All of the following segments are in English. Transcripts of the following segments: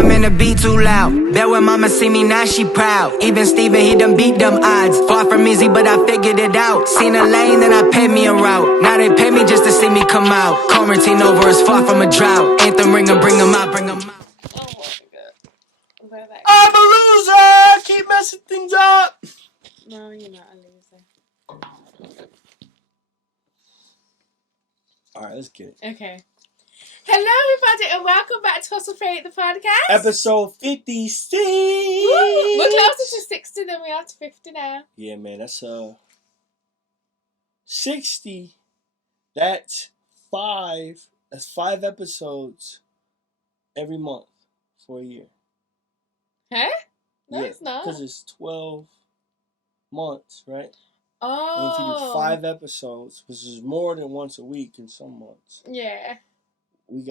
I'm in the beat too loud. Bet when mama see me now she proud. Even Steven, he done beat them odds. Far from easy, but I figured it out. Seen a lane, then I paid me a route. Now they pay me just to see me come out. Quarantine over is far from a drought. Anthem ringer, bring them out, bring them out. Oh my god. I'm a loser! Keep messing things up! No, you're not a loser. Alright, let's get it. Okay. Hello, everybody, and welcome back to Hustle Fate, the podcast. Episode 56! Woo! We're closer to 60 than we are to 50 now. Yeah, man, that's 60. That's 5 episodes every month for a year. Huh? No, yeah, it's not. Because it's 12 months, right? Oh. And if you do 5 episodes, which is more than once a week in some months. Yeah. We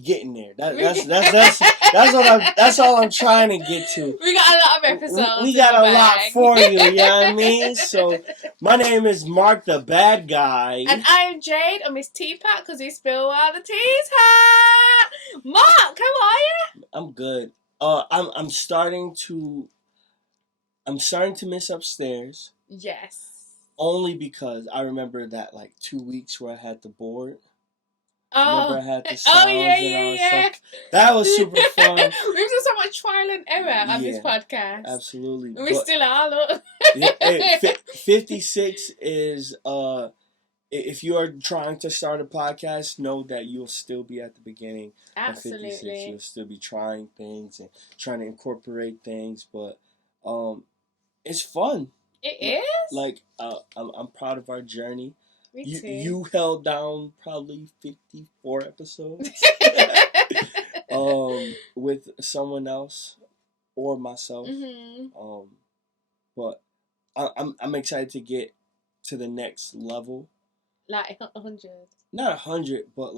getting there. That's all I'm trying to get to. We got a lot of episodes. We got a lot for you, you know what I mean? So, my name is Mark the Bad Guy. And I'm Jade, and Miss Teapot, because he spilled while the tea's hot. Mark, how are you? I'm good. I'm starting to miss upstairs. Yes. Only because I remember that 2 weeks where I had the board. Oh, remember I had the sounds yeah. Stuff. That was super fun. We've done so much trial and error on this podcast. Absolutely. We still are, look. 56 is if you are trying to start a podcast, know that you'll still be at the beginning. Absolutely. Of 56. You'll still be trying things and trying to incorporate things, but it's fun. It is. I'm proud of our journey. Me too. You held down probably 54 episodes with someone else or myself. Mm-hmm. But I'm excited to get to the next level. 100. Not 100, but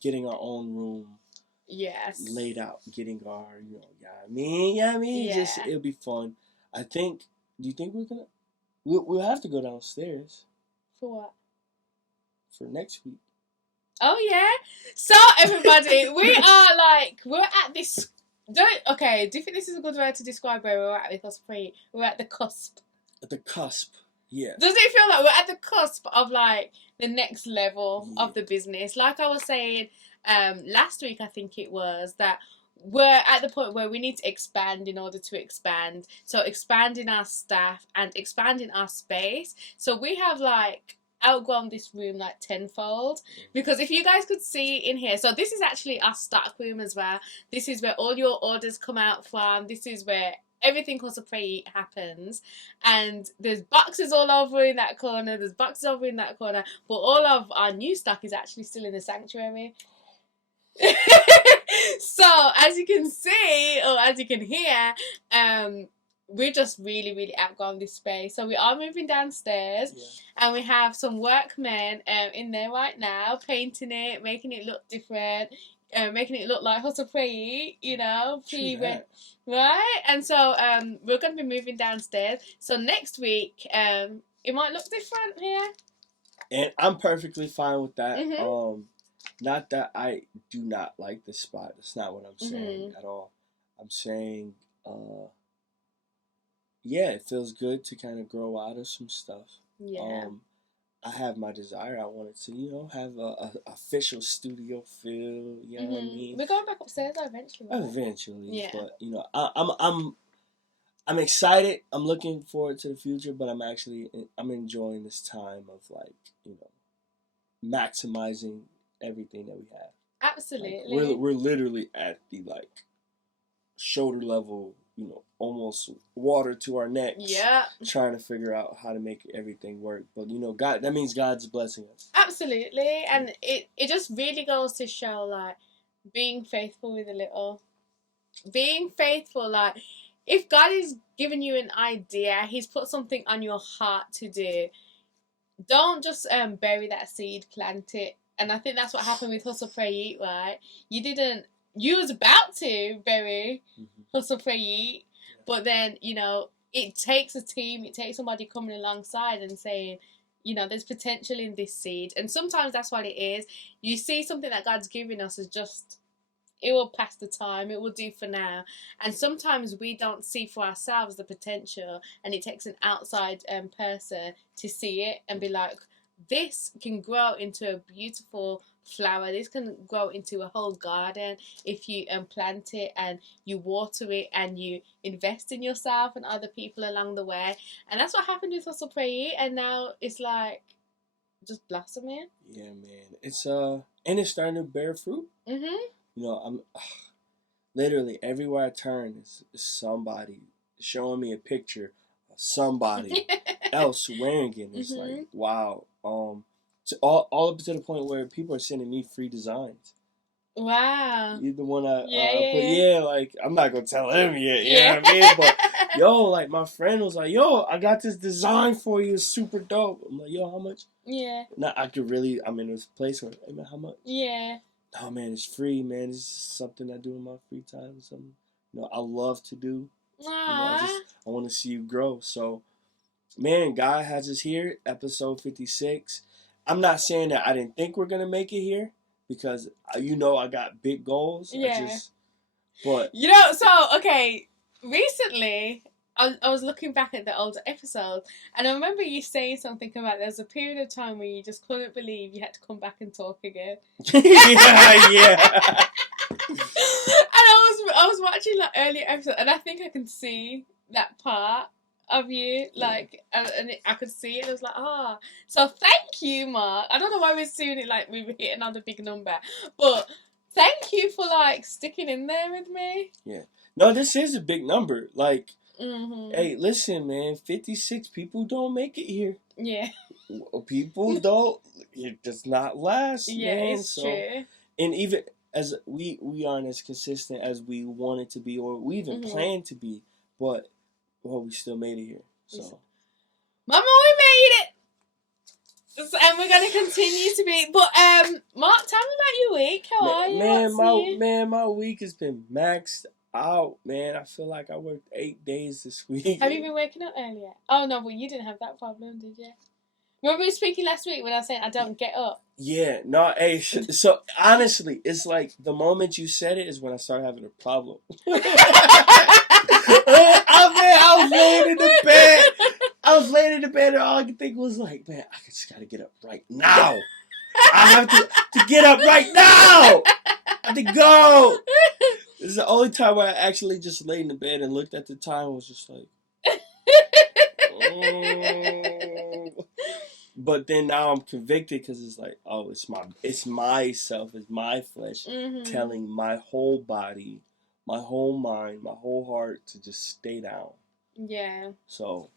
getting our own room. Yes. Laid out, getting our Yeah. Just it'll be fun. I think. Do you think we're gonna? We'll have to go downstairs. For what? For next week. Oh yeah. So everybody, we're at this. Do you think this is a good way to describe where we're at with us? We're at the cusp. At the cusp. Yeah. Does it feel like we're at the cusp of the next level of the business? Like I was saying last week, I think it was, that we're at the point where we need to expand in order to expand. So expanding our staff and expanding our space. So we have outgrown this room tenfold, because if you guys could see in here, so this is actually our stock room as well. This is where all your orders come out from. This is where everything Hustle Pray Eat happens, and there's boxes all over in that corner, there's boxes over in that corner, but all of our new stock is actually still in the sanctuary. So as you can see, or as you can hear, we're just really, really outgrown this space. So we are moving downstairs, and we have some workmen in there right now, painting it, making it look different, making it look like Hustle Pray Eat, right? And so we're going to be moving downstairs. So next week, it might look different here. And I'm perfectly fine with that. Mm-hmm. Not that I do not like this spot. That's not what I'm saying at all. I'm saying, it feels good to kind of grow out of some stuff. Yeah. I have my desire. I wanted to, have a official studio feel. You know what I mean? We're going back upstairs eventually. Right? Eventually, yeah. But I'm excited. I'm looking forward to the future. But I'm enjoying this time of maximizing everything that we have. Absolutely. We're literally at the shoulder level, almost water to our necks. Yeah. Trying to figure out how to make everything work. But God, that means God's blessing us. Absolutely. And it just really goes to show being faithful with a little. Being faithful, if God is giving you an idea, He's put something on your heart to do, don't just bury that seed, plant it. And I think that's what happened with Hustle Pray Eat, right? You was about to bury Hustle Pray Eat, but then, it takes a team, it takes somebody coming alongside and saying, there's potential in this seed. And sometimes that's what it is. You see something that God's giving us is just It will pass the time. It will do for now. And sometimes we don't see for ourselves the potential, and it takes an outside person to see it and be like, this can grow into a beautiful flower. This can grow into a whole garden if you plant it and you water it and you invest in yourself and other people along the way. And that's what happened with Hustle Pray, and now it's like just blossoming. Yeah, man. It's and it's starting to bear fruit. Mhm. You know, I'm literally everywhere I turn is somebody showing me a picture of somebody else wearing it. It's like, wow. So all up to the point where people are sending me free designs. Wow. You the one I put, yeah. like, I'm not gonna tell him yet, you know what I mean? But yo, like, my friend was like, yo, I got this design for you, it's super dope. I'm like, yo, how much? Yeah. Now I'm in this place where, hey man, how much? Yeah. Oh man, it's free, man. It's something I do in my free time, something, you know, I love to do. Aww. You know, I want to see you grow. So, man, God has us here, episode 56. I'm not saying that I didn't think we're gonna make it here, because you know I got big goals. Yeah. But you know, so okay, recently I was looking back at the older episodes, and I remember you saying something about there was a period of time where you just couldn't believe you had to come back and talk again. yeah. And I was watching like earlier episodes, and I think I can see that part of you, like, and I could see it. I was like, so thank you, Mark. I don't know why we're doing it like we hit another big number, but thank you for like sticking in there with me. Yeah. No, this is a big number. Like, hey, listen, man, 56 people don't make it here. Yeah. People don't. It does not last. Yeah, man. it's true. And even as we aren't as consistent as we wanted to be, or we even planned to be, but we still made it here. So, Mama, we made it. And we're gonna continue to be. But Mark, tell me about your week. How are you? My week has been maxed out, man. I feel like I worked 8 days this week. Have you been waking up earlier? Oh no, but you didn't have that problem, did you? Remember we were speaking last week when I was saying I don't get up? Yeah, no, hey, so honestly, it's like the moment you said it is when I started having a problem. I was laying in the bed, and all I could think was like, man, I just gotta get up right now. I have to get up right now. I have to go. This is the only time where I actually just laid in the bed and looked at the time and was just like, But then now I'm convicted because it's like, oh, it's myself, it's my flesh telling my whole body, my whole mind, my whole heart to just stay down. Yeah. So,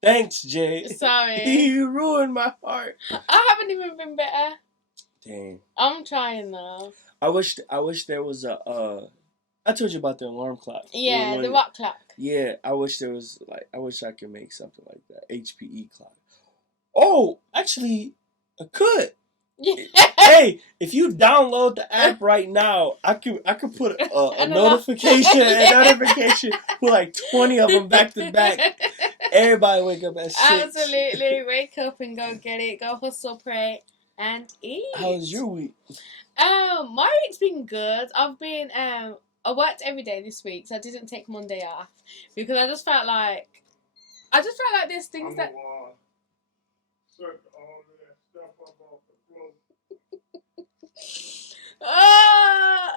thanks, Jay. Sorry. You ruined my heart. I haven't even been better. Dang. I'm trying though. I wish there was I told you about the alarm clock. Yeah, the what clock? Yeah, I wish I could make something like that. HPE clock. Oh, actually, I could. Hey, if you download the app right now, I could put a notification put like 20 of them back to back. Everybody wake up at 6. Absolutely, wake up and go get it. Go hustle, pray, and eat. How was your week? My week's been good. I worked every day this week, so I didn't take Monday off because I just felt like there's things that.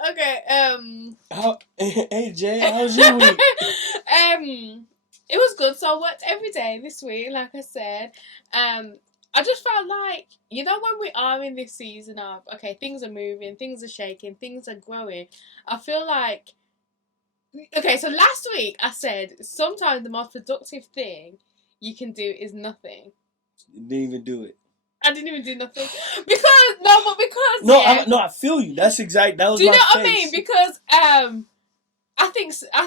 Okay. Hey Jay, how's your week? It was good. So I worked every day this week, like I said. I just felt like, you know, when we are in this season of, okay, things are moving, things are shaking, things are growing, I feel like, okay, so last week I said sometimes the most productive thing you can do is nothing. You didn't even do it. I didn't even do nothing. I feel you. That was my face. Do you know what I mean? Because I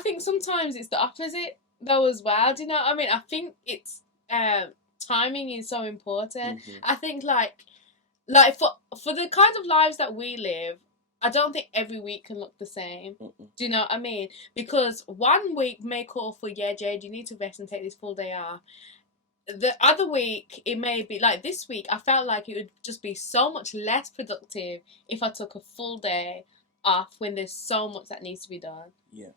think sometimes it's the opposite though as well. Do you know what I mean? I think it's timing is so important. I think like for the kind of lives that we live, I don't think every week can look the same. Do you know what I mean? Because one week may call for, yeah, Jade, you need to rest and take this full day off. the other week, it may be like this week, I felt like it would just be so much less productive if I took a full day off when there's so much that needs to be done. Yeah.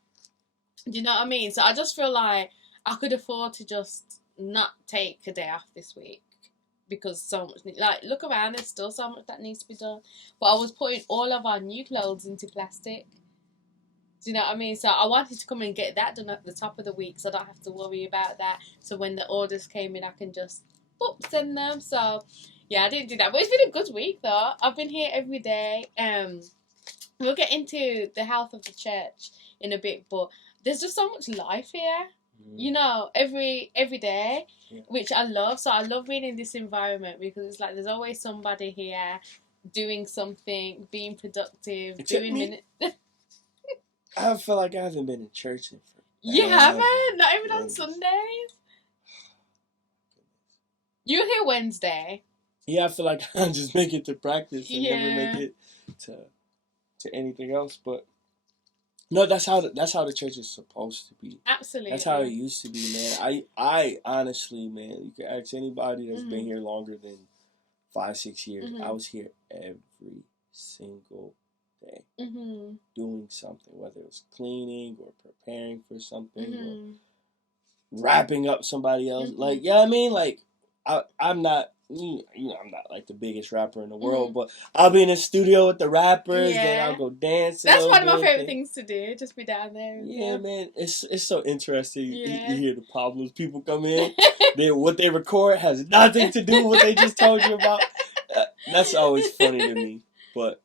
Do you know what I mean? So I just feel like I could afford to just not take a day off this week because so much, like, look around, there's still so much that needs to be done. But I was putting all of our new clothes into plastic. Do you know what I mean? So I wanted to come and get that done at the top of the week so I don't have to worry about that. So when the orders came in, I can just send them. So yeah, I didn't do that. But it's been a good week though. I've been here every day. We'll get into the health of the church in a bit, but there's just so much life here. You know, every day, which I love. So I love being in this environment because it's like there's always somebody here doing something, being productive, Except doing me. I feel like I haven't been in church in forever. You haven't? Not even on Sundays? You're here Wednesday. Yeah, I feel like I just make it to practice and never Yeah. make it to anything else. But no, that's how the church is supposed to be. Absolutely. That's how it used to be, man. I honestly, man, you can ask anybody that's been here longer than 5-6 years. I was here every single day doing something, whether it was cleaning or preparing for something or wrapping up somebody else. Like, yeah, I mean, like, I'm not, you know, I'm not like the biggest rapper in the world, but I'll be in the studio with the rappers, then I'll go dancing. That's one of my favorite things to do, just be down there. Yeah, man, it's so interesting. You hear the problems. People come in, what they record has nothing to do with what they just told you about. That's always funny to me. But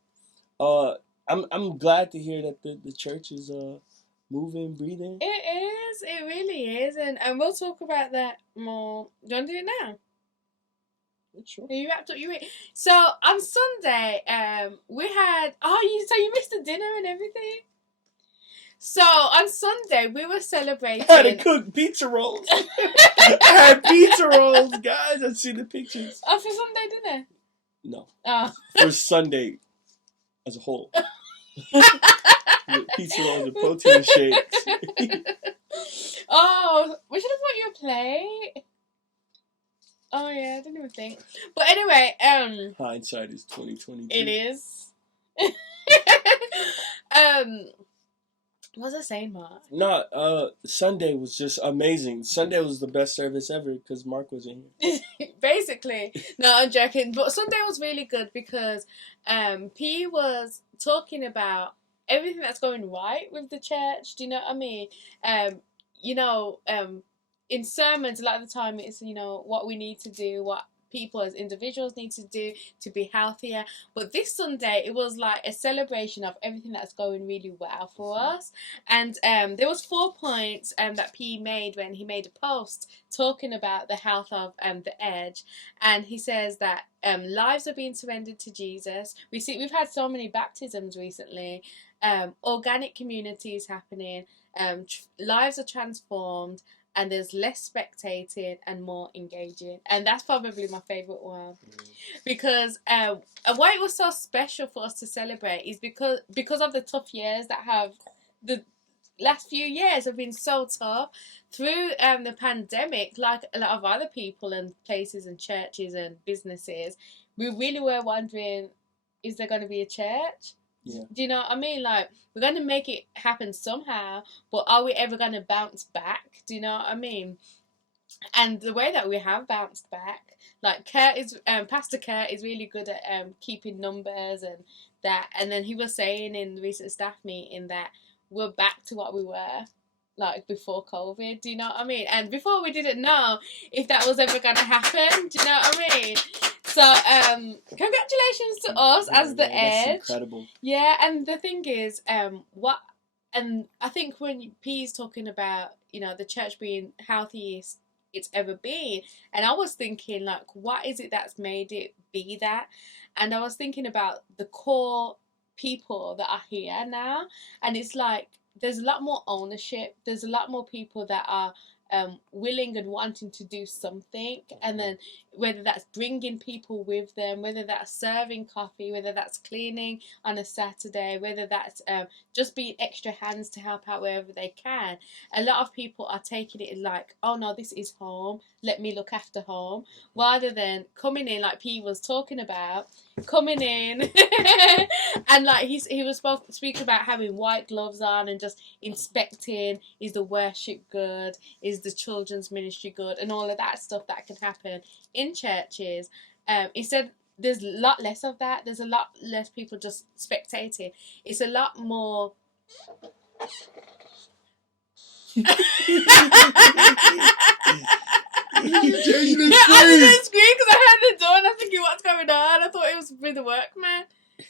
I'm glad to hear that the church is moving, breathing. It is. It really is, and we'll talk about that more. Do you want to do it now? Sure. You wrapped up your week. So on Sunday, we had so you missed the dinner and everything. So on Sunday we were celebrating. I had to cook pizza rolls. I had pizza rolls, guys. I've seen the pictures. Oh, for Sunday dinner? No. Oh. For Sunday as a whole. Pizza rolls and protein shakes. Oh, we should have bought you a plate. Oh yeah, I didn't even think. But anyway, hindsight is 20/22. It is. What was I saying, Mark? No, Sunday was just amazing. Sunday was the best service ever because Mark was in here. Basically. No, I'm joking. But Sunday was really good because P was talking about everything that's going right with the church. Do you know what I mean? In sermons, a lot of the time it's, what we need to do, what people as individuals need to do to be healthier. But this Sunday, it was like a celebration of everything that's going really well for us. And there was 4 points that P made when he made a post talking about the health of the edge. And he says that lives are being surrendered to Jesus. We've had so many baptisms recently. Organic communities happening. Lives are transformed. And there's less spectating and more engaging. And that's probably my favourite one. Because why it was so special for us to celebrate is because of the tough years that the last few years have been so tough. Through the pandemic, like a lot of other people and places and churches and businesses, we really were wondering, is there going to be a church? Yeah. Do you know what I mean? Like, we're going to make it happen somehow, but are we ever going to bounce back? Do you know what I mean? And the way that we have bounced back, like Pastor Kurt is really good at keeping numbers and that. And then he was saying in the recent staff meeting that we're back to what we were like before COVID. Do you know what I mean? And before we didn't know if that was ever going to happen. Do you know what I mean? So, congratulations to us as the Edge. That's incredible. Yeah, and the thing is, and I think when P's talking about, the church being healthiest it's ever been, and I was thinking, like, what is it that's made it be that? And I was thinking about the core people that are here now, and it's like, there's a lot more ownership, there's a lot more people that are willing and wanting to do something, and then whether that's bringing people with them, whether that's serving coffee, whether that's cleaning on a Saturday, whether that's just being extra hands to help out wherever they can. A lot of people are taking it like, oh no, this is home, let me look after home, rather than coming in like P was talking about, coming in and like he was speaking about having white gloves on and just inspecting, is the worship good, is the children's ministry good, and all of that stuff that can happen in churches. He said there's a lot less of that. There's a lot less people just spectating. It's a lot more. You Yeah, I didn't scream because I heard the door and I'm thinking, what's going on? I thought it was with the workman.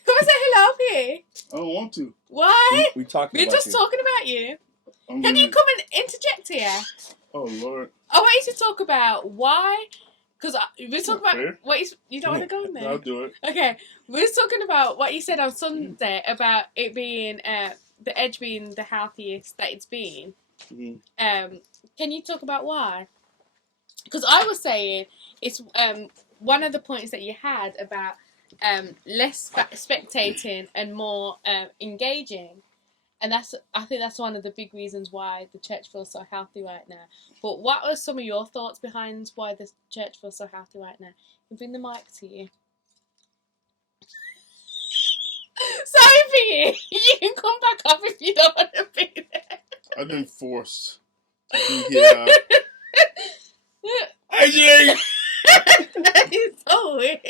Come and say hello, P. I don't want to. Why? We talking We're about just you. talking about you. I'm Can you gonna- come and interject here? Oh Lord. I want you to talk about why. Because we're talking about fair. what you don't want to go in there. I'll do it. Okay, we're talking about what you said on Sunday about it being the edge being the healthiest that it's been. Mhm. Can you talk about why? Because I was saying it's one of the points that you had about less spectating and more engaging, and I think that's one of the big reasons why the church feels so healthy right now. But what are some of your thoughts behind why the church feels so healthy right now? You bring the mic to you. Sorry for you. You can come back up if you don't want to be there. I've been forced to be here. It's so weird.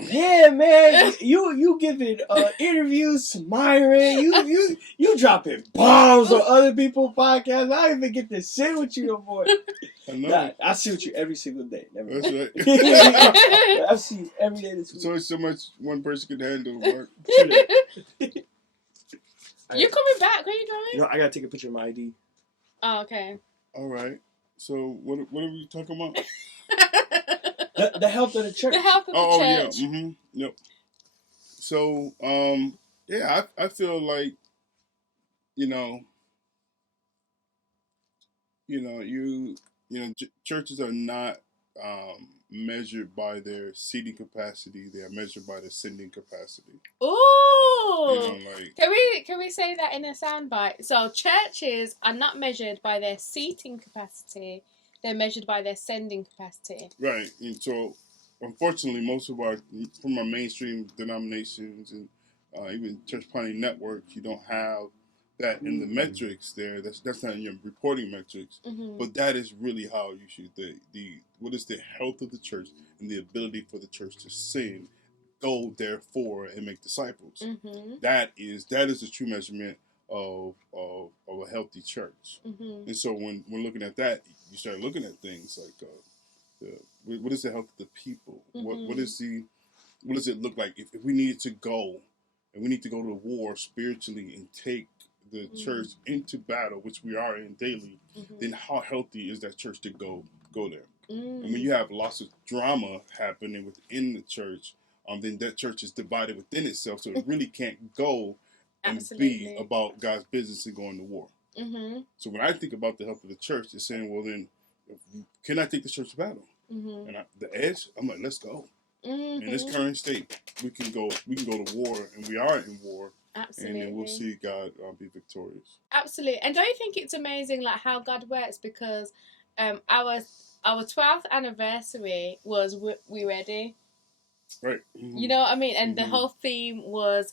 Yeah, man, you giving interviews, smiling, you dropping bombs on other people's podcasts. I don't even get to sit with you no more. I know. Nah, I sit with you every single day. Never That's mind. right. I see you every day this There's week. only so much one person can handle, Mark. You coming back? Where you going? No, I gotta take a picture of my ID. Oh, okay. All right. So what are we talking about? The health of the church. The health of the Oh yeah. church. Mm-hmm. Yep. So yeah, I feel like churches are not measured by their seating capacity. They are measured by their sending capacity. Ooh. Like Can we say that in a soundbite? So churches are not measured by their seating capacity; they're measured by their sending capacity. right. And so, unfortunately, most of from our mainstream denominations and even church planting networks, you don't have that in the metrics there. That's not in your reporting metrics. Mm-hmm. But that is really how you should what is the health of the church and the ability for the church to send, go therefore and make disciples. Mm-hmm. That is the true measurement of a healthy church. Mm-hmm. And so when we're looking at that, you start looking at things like what is the health of the people? Mm-hmm. What does it look like if we needed to go and we need to go to war spiritually and take the church into battle, which we are in daily, then how healthy is that church to go there? And when you have lots of drama happening within the church, then that church is divided within itself, so it really can't go and be about God's business and going to war. Mm-hmm. So when I think about the health of the church, it's saying, well, then, can I take the church to battle? Mm-hmm. And the edge, I'm like, let's go. Mm-hmm. In this current state, we can go to war, and we are in war. Absolutely. And then we'll see God be victorious. Absolutely. And don't you think it's amazing like how God works? Because our 12th anniversary was We Ready. Right. Mm-hmm. You know what I mean? And the whole theme was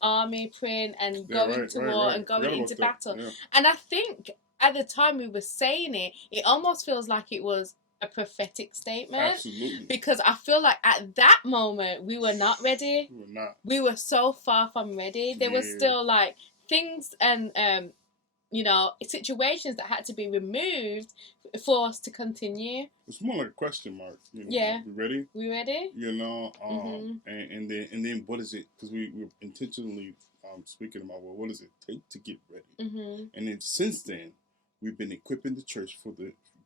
army print and going to war and going into battle. Yeah. And I think at the time we were saying it almost feels like it was a prophetic statement. Absolutely. Because I feel like at that moment we were not ready. We were not. We were so far from ready. There were still like things and situations that had to be removed for us to continue. It's more like a question mark. Yeah. We ready? We ready? And then what is it? Because we were intentionally speaking about, well, what does it take to get ready? Mm-hmm. And then since then, we've been equipping the church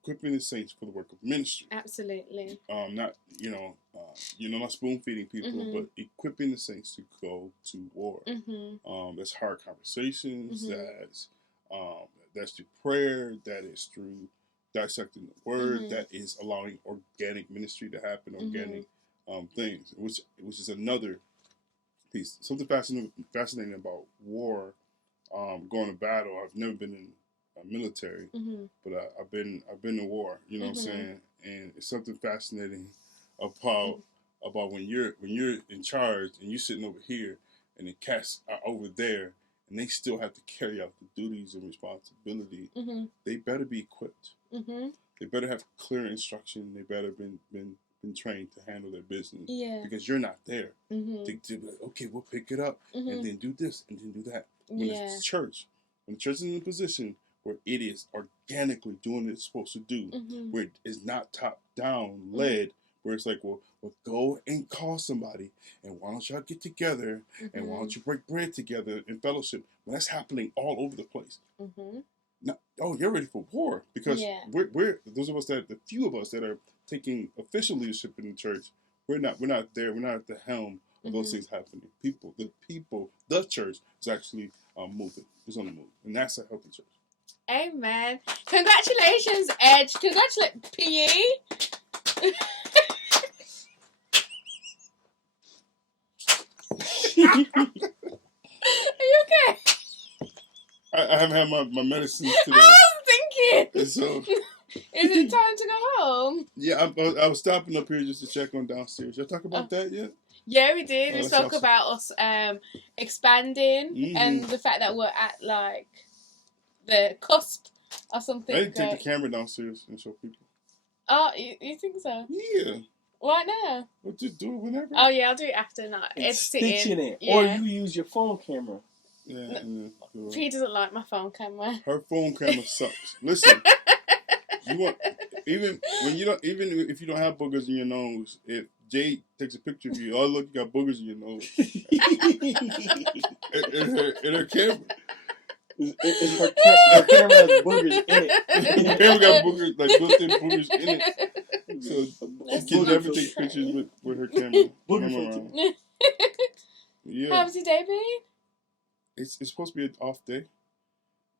equipping the saints for the work of ministry. Absolutely. Not not spoon feeding people, but equipping the saints to go to war. Mm-hmm. That's hard conversations. That's through prayer. That is through dissecting the word, that is allowing organic ministry to happen, organic things, which is another piece. Something fascinating about war, going to battle. I've never been in a military, but I've been to war. You know what I'm saying? And it's something fascinating about when you're in charge and you're sitting over here and the cats are over there and they still have to carry out the duties and responsibility. They better be equipped. They better have clear instruction. They better been trained to handle their business. Because you're not there. They do like, okay, we'll pick it up and then do this and then do that. When it's church, when the church is in a position where it is organically doing what it's supposed to do, where it's not top down led, where it's like, well, go and call somebody, and why don't y'all get together, and why don't you break bread together in fellowship? Well, that's happening all over the place. Now, you're ready for war, because we're those of us the few of us that are taking official leadership in the church, we're not there, we're not at the helm of those things happening. The church is actually moving, is on the move, and that's a healthy church. Amen. Congratulations, Edge. Congratulations, PE. Are you okay? I haven't had my medicines today. I was thinking. So, is it time to go home? Yeah, I was stopping up here just to check on downstairs. Y'all talk about that yet? Yeah, we did. We talk awesome. about us expanding and the fact that we're at like the cusp of something. I didn't take the camera downstairs and show people. Oh, you think so? Yeah. Right now? We'll just do it whenever. Oh yeah, I'll do it after night. It's stitching it. Yeah. Or you use your phone camera. Yeah. He doesn't like my phone camera. Her phone camera sucks. Listen, you want even if you don't have boogers in your nose, if Jade takes a picture of you, oh look, you got boogers in your nose. in her camera. Her camera has boogers in it. Her camera got boogers, like built-in boogers in it. So she can never take pictures with her camera. Yeah. How's your day been? It's supposed to be an off day.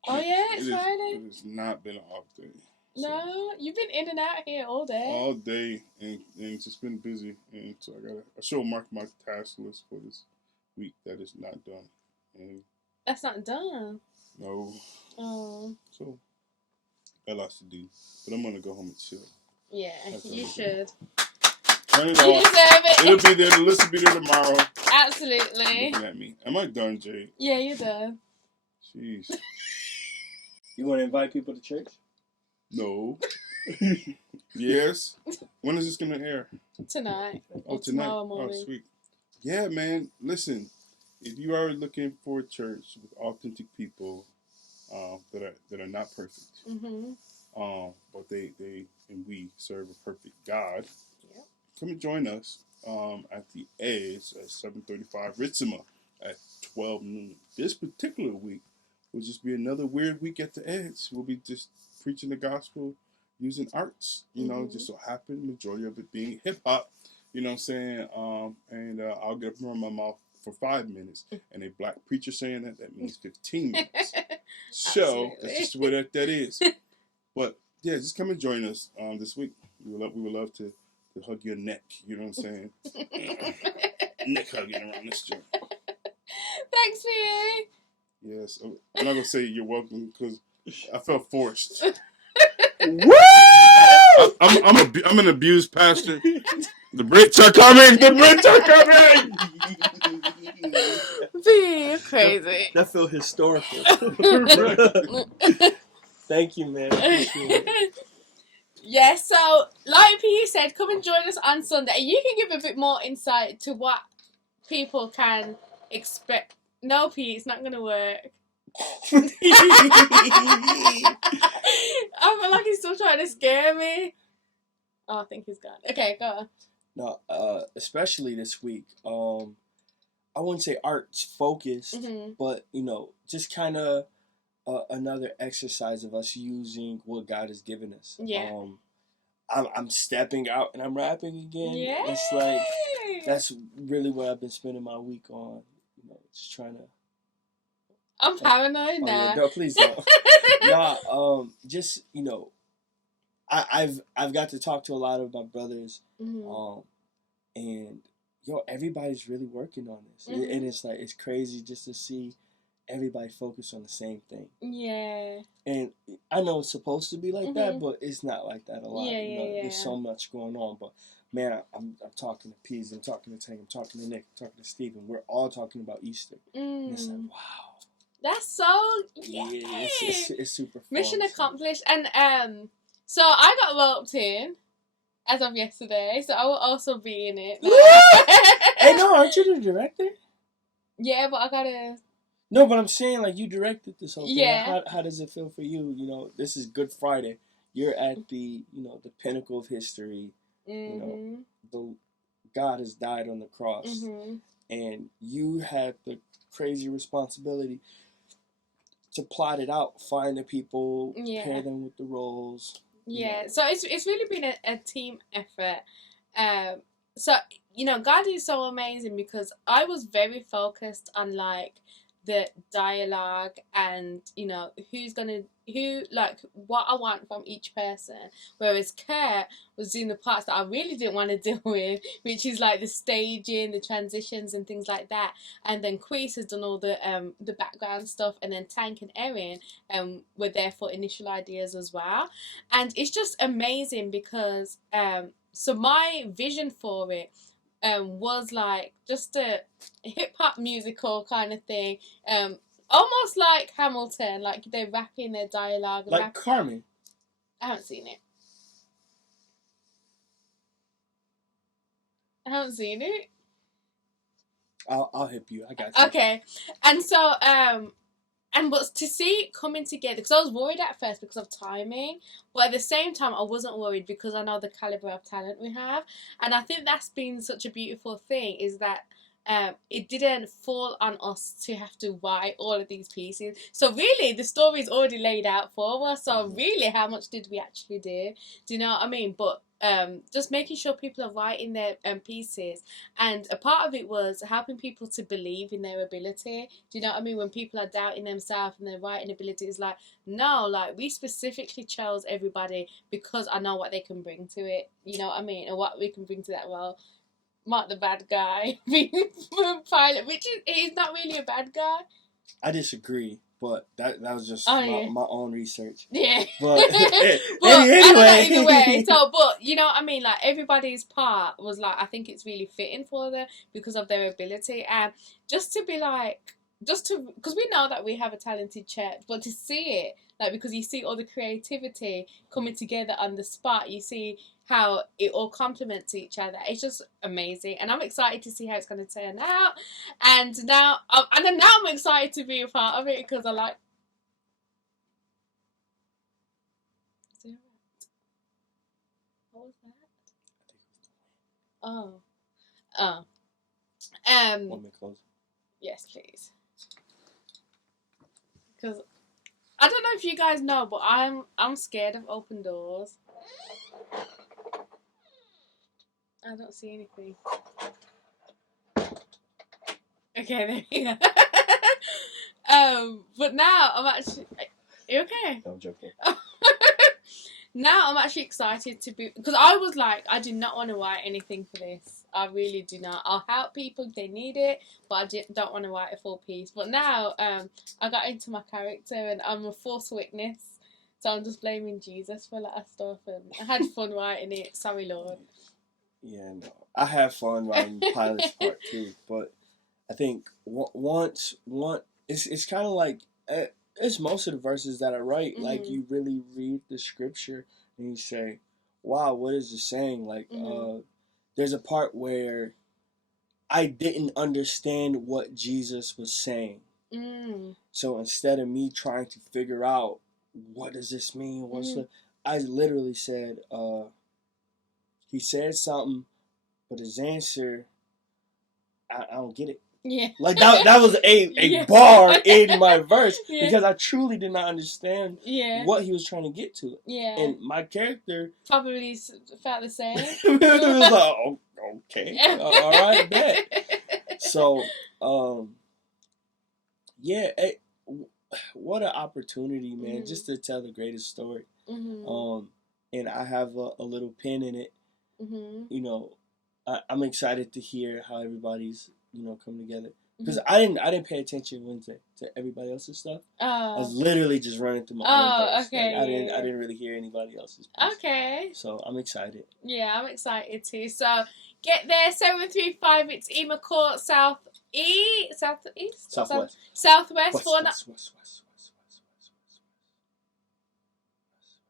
Oh yeah, it's Friday. It has not been an off day. So. No, you've been in and out here all day. All day, and it's just been busy. And so I should mark my task list for this week that is not done. And that's not done. No. Oh. So I got lots to do, but I'm gonna go home and chill. Yeah, you should. Turn it you off. Deserve it. It'll be there. The list will be there tomorrow. Absolutely. Looking at me. Am I done, Jade? Yeah, you're done. Jeez. You want to invite people to church? No. Yes. When is this gonna air? Tonight. Oh, tonight. Tomorrow morning. Oh, sweet. Yeah, man. Listen, if you are looking for a church with authentic people that are not perfect, but they and we serve a perfect God, come and join us at the Edge at 735 Ritzema at 12 noon. This particular week will just be another weird week at the Edge. We'll be just preaching the gospel using arts, just so happen majority of it being hip hop, you know what I'm saying? And I'll get from my mouth for 5 minutes, and a black preacher saying that means 15 minutes. So that's just what that is. But yeah, just come and join us this week. We would love to hug your neck. You know what I'm saying? Neck hugging around this joint. Thanks, P.A. Yes, I'm not gonna say you're welcome because I felt forced. Woo! I'm an abused pastor. The Brits are coming. The Brits are coming. P, you're crazy. That felt historical. Thank you, man. Yeah, so like P said, come and join us on Sunday. You can give a bit more insight to what people can expect. No, P, it's not gonna work. I feel like he's still trying to scare me. Oh, I think he's gone. Okay, go on. No, especially this week. I wouldn't say arts focused, but just kind of another exercise of us using what God has given us. Yeah. I'm stepping out and I'm rapping again. Yay! It's like that's really what I've been spending my week on. Just trying to. I'm paranoid now. Yeah, no, please don't. Just I've got to talk to a lot of my brothers, Mm-hmm. and everybody's really working on this, Mm-hmm. and it's like it's crazy just to see everybody focus on the same thing. Yeah. And I know it's supposed to be like that, Mm-hmm. but it's not like that a lot. Yeah. There's so much going on. But man, I'm talking to Peas, I'm talking to Tank, I'm talking to Nick, I'm talking to Steven. We're all talking about Easter. And it's like, wow. That's so Yeah, yay. it's super fun. Mission accomplished. And so I got roped in as of yesterday, so I will also be in it. Hey, no, aren't you the director? Yeah, but I gotta. No, but I'm saying like you directed this whole thing. Yeah. How does it feel for you? You know, this is Good Friday. You're at the the pinnacle of history. Mm-hmm. The God has died on the cross, Mm-hmm. and you had the crazy responsibility to plot it out, find the people, pair them with the roles. Yeah, so it's really been a team effort. So God is so amazing because I was very focused on like the dialogue and what I want from each person, whereas Kurt was doing the parts that I really didn't want to deal with, which is like the staging, the transitions and things like that. And then Queese has done all the background stuff, and then Tank and Erin were there for initial ideas as well. And it's just amazing because so my vision for it was like just a hip hop musical kind of thing, almost like Hamilton, like they're rapping their dialogue. Like Carmen. I haven't seen it. I haven't seen it. I'll hip you. I got you. Okay, and so but to see it coming together, because I was worried at first because of timing, but at the same time I wasn't worried because I know the caliber of talent we have, and I think that's been such a beautiful thing is that it didn't fall on us to have to write all of these pieces. So really, the story is already laid out for us. So really, how much did we actually do? Do you know what I mean? But just making sure people are writing their pieces, and a part of it was helping people to believe in their ability. Do you know what I mean? When people are doubting themselves and their writing ability, is like, no, like we specifically chose everybody because I know what they can bring to it. You know what I mean? And what we can bring to that role. Mark the bad guy being pilot, which he's not really a bad guy. I disagree, but that was just my own research. Yeah. But, anyway. Either way. So, but you know what I mean? Like everybody's part was like, I think it's really fitting for them because of their ability, and just to be like, because we know that we have a talented church, but to see it, like, because you see all the creativity coming together on the spot, you see how it all complements each other. It's just amazing, and I'm excited to see how it's going to turn out. And now I'm excited to be a part of it because I like. What was that? Oh. Want me to close? Yes, please. Because I don't know if you guys know, but I'm scared of open doors. I don't see anything. Okay, there you go. But now I'm actually. Are you okay? No, I'm joking. Now I'm actually excited to be, because I was like, I do not want to write anything for this. I really do not. I'll help people if they need it, but I don't want to write a full piece. But now I got into my character and I'm a false witness, so I'm just blaming Jesus for a lot of stuff, and I had fun writing it. Sorry, Lord. Yeah, no, I have fun writing Pilot's part too, but I think once it's kind of like it's most of the verses that I write. Mm-hmm. Like you really read the scripture and you say, "Wow, what is it saying?" Like there's a part where I didn't understand what Jesus was saying. So instead of me trying to figure out what does this mean, I literally said, he said something, but his answer, I don't get it. Yeah. Like that was a bar in my verse because I truly did not understand what he was trying to get to. Yeah. And my character probably felt the same. It was like, oh, okay, all right, bet. So, what an opportunity, man, just to tell the greatest story. and I have a little pin in it. You know, I'm excited to hear how everybody's coming together. Because I didn't pay attention Wednesday to everybody else's stuff. I was literally just running through my own verse. Okay. Like, I didn't really hear anybody else's piece. Okay. So I'm excited. Yeah, I'm excited too. So get there, 735. It's Ema Court, Southwest.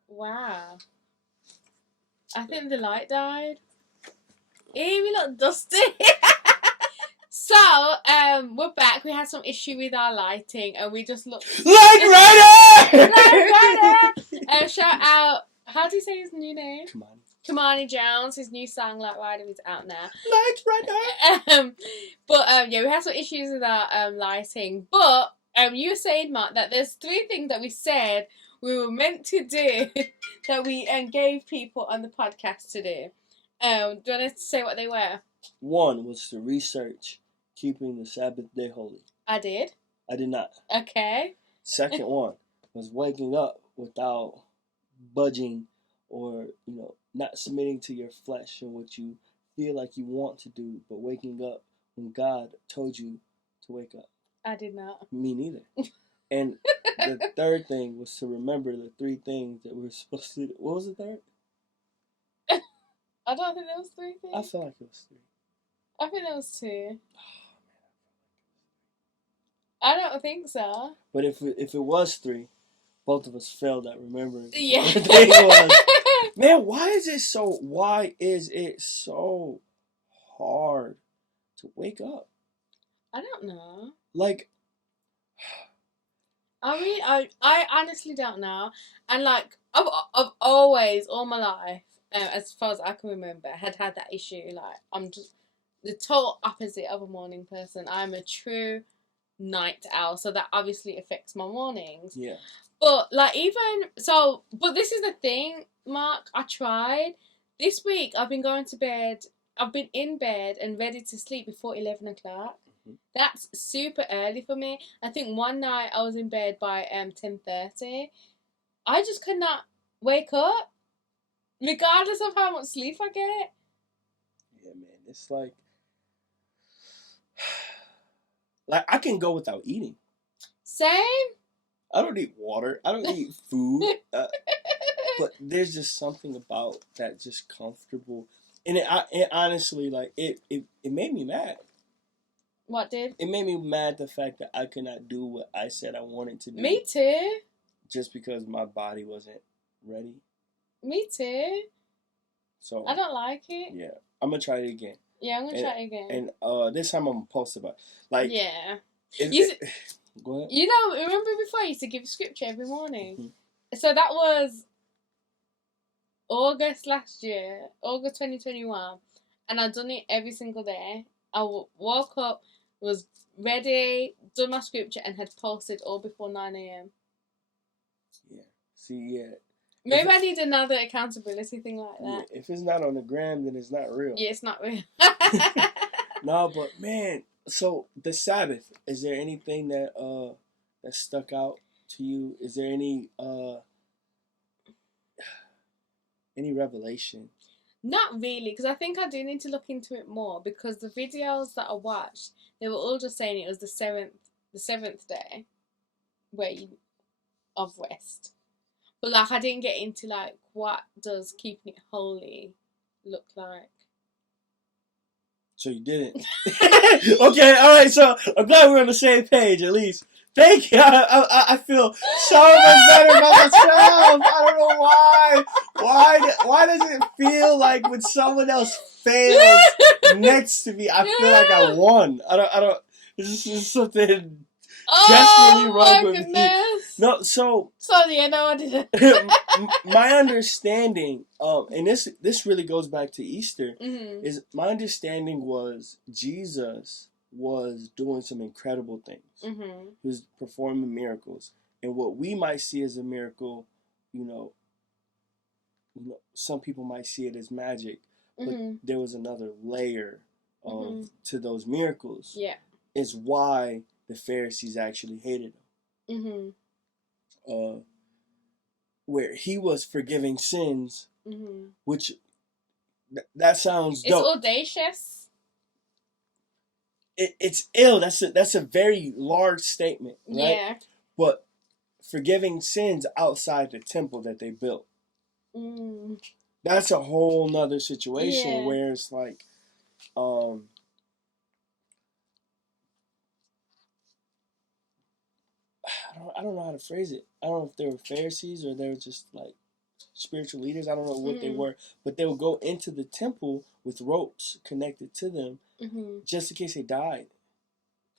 Wow. I think the light died. Ew, we look dusty. So, we're back. We had some issue with our lighting, and we just looked. Light Rider! Light Rider! Shout out. How do you say his new name? Kamani Jones. His new song, Light Rider, is out now. Light Rider! But we had some issues with our lighting. But you were saying, Mark, that there's 3 things that we said we were meant to do that we gave people on the podcast to do. Do you want to say what they were? 1 was to research keeping the Sabbath day holy. I did. I did not. Okay. Second one was waking up without budging or, not submitting to your flesh and what you feel like you want to do, but waking up when God told you to wake up. I did not. Me neither. And the third thing was to remember the 3 things that we're supposed to do. What was the third? I don't think there was 3 things. I feel like it was 3. I think there was 2. I don't think so. But if it was 3, both of us failed at remembering. Yeah. The thing was, man, why is it so hard to wake up? I don't know. Like, I mean, I honestly don't know. And like, I've always, all my life, as far as I can remember, had that issue. Like, I'm just the total opposite of a morning person. I'm a true night owl, so that obviously affects my mornings. Yeah. But like, but this is the thing, Mark. I tried this week. I've been going to bed. I've been in bed and ready to sleep before 11 o'clock. That's super early for me. I think one night I was in bed by 10:30. I just could not wake up, regardless of how much sleep I get. Yeah, man, it's like I can go without eating. Same. I don't eat water. I don't eat food. But there's just something about that just comfortable, and it honestly, like it made me mad. What did? It made me mad the fact that I could not do what I said I wanted to do. Me too. Just because my body wasn't ready. Me too. So I don't like it. Yeah, I'm gonna try it again. Yeah, I'm gonna try it again. And this time I'm gonna post about it. Yeah. Go ahead. Remember before I used to give scripture every morning? Mm-hmm. So that was August last year, August 2021, and I'd done it every single day. I woke up, was ready, done my scripture, and had posted all before 9 a.m. Yeah. See, yeah. Maybe I need another accountability thing like that. Yeah, if it's not on the gram, then it's not real. Yeah, it's not real. No, but man, so the Sabbath, is there anything that stuck out to you? Is there any revelation? Not really, because I think I do need to look into it more, because the videos that I watched, they were all just saying it was the seventh day of rest. But like, I didn't get into like, what does keeping it holy look like? So you didn't. Okay, all right. So I'm glad we're on the same page at least. Thank you. I feel so much better about myself. I don't know why. Why does it feel like when someone else fails next to me, I feel like I won? I don't. This is something desperately wrong with me. No, so yeah, no, I didn't. My understanding, and this really goes back to Easter, is my understanding was Jesus was doing some incredible things. He was performing miracles, and what we might see as a miracle, some people might see it as magic, but there was another layer to those miracles. Yeah, is why the Pharisees actually hated him. Where he was forgiving sins which that sounds It's dope. audacious. It's ill. That's a very large statement, right? Yeah. But forgiving sins outside the temple that they built. That's a whole nother situation where it's like, I don't know how to phrase it. I don't know if they were Pharisees or they were just like spiritual leaders. I don't know what they were, but they would go into the temple with ropes connected to them just in case they died.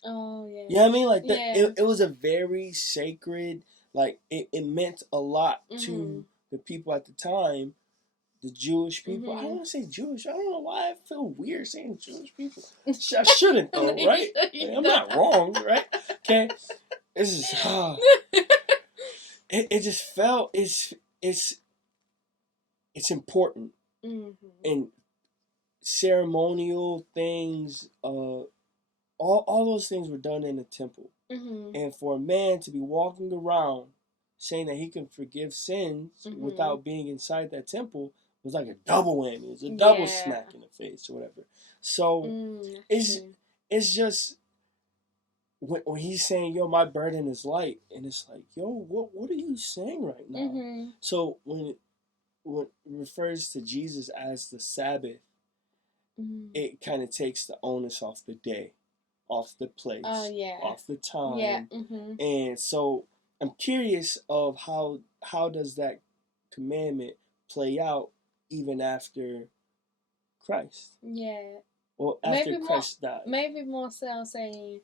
Oh yeah. You know what I mean? Like it was a very sacred. Like it meant a lot to the people at the time. The Jewish people. I don't want to say Jewish. I don't know why I feel weird saying Jewish people. I shouldn't though, right? I'm not wrong, right? Okay. This is it just felt it's important and ceremonial things. All those things were done in the temple, and for a man to be walking around saying that he can forgive sins without being inside that temple was like a double whammy. It was a double smack in the face or whatever. So it's just when he's saying, "Yo, my burden is light," and it's like, "Yo, what are you saying right now?" So when it refers to Jesus as the Sabbath, it kind of takes the onus off the day, off the place, off the time, and so I'm curious of how does that commandment play out even after Christ? Yeah. Well, after maybe Christ died. Maybe more so saying,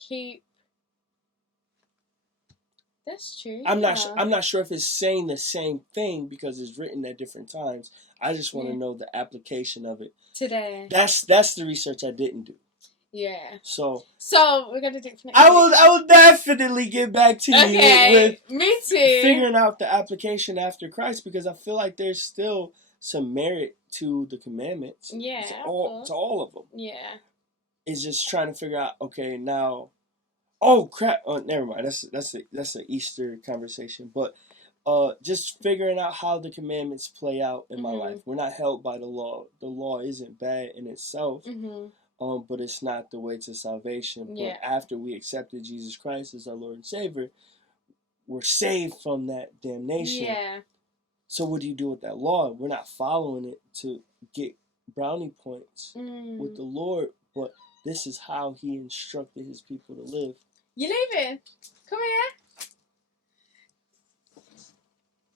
keep. That's true. I'm not sure if it's saying the same thing because it's written at different times. I just want to know the application of it today. That's the research I didn't do. Yeah. So we're gonna do it next I will definitely get back to you with me too. Figuring out the application after Christ because I feel like there's still some merit to the commandments. Yeah. To all of them. Yeah. It's just trying to figure out, okay, now oh crap! Oh, never mind. That's an Easter conversation. But just figuring out how the commandments play out in my life. We're not held by the law. The law isn't bad in itself. But it's not the way to salvation. But after we accepted Jesus Christ as our Lord and Savior, we're saved from that damnation. Yeah. So what do you do with that law? We're not following it to get brownie points with the Lord, but this is how He instructed His people to live. You leaving? Come here.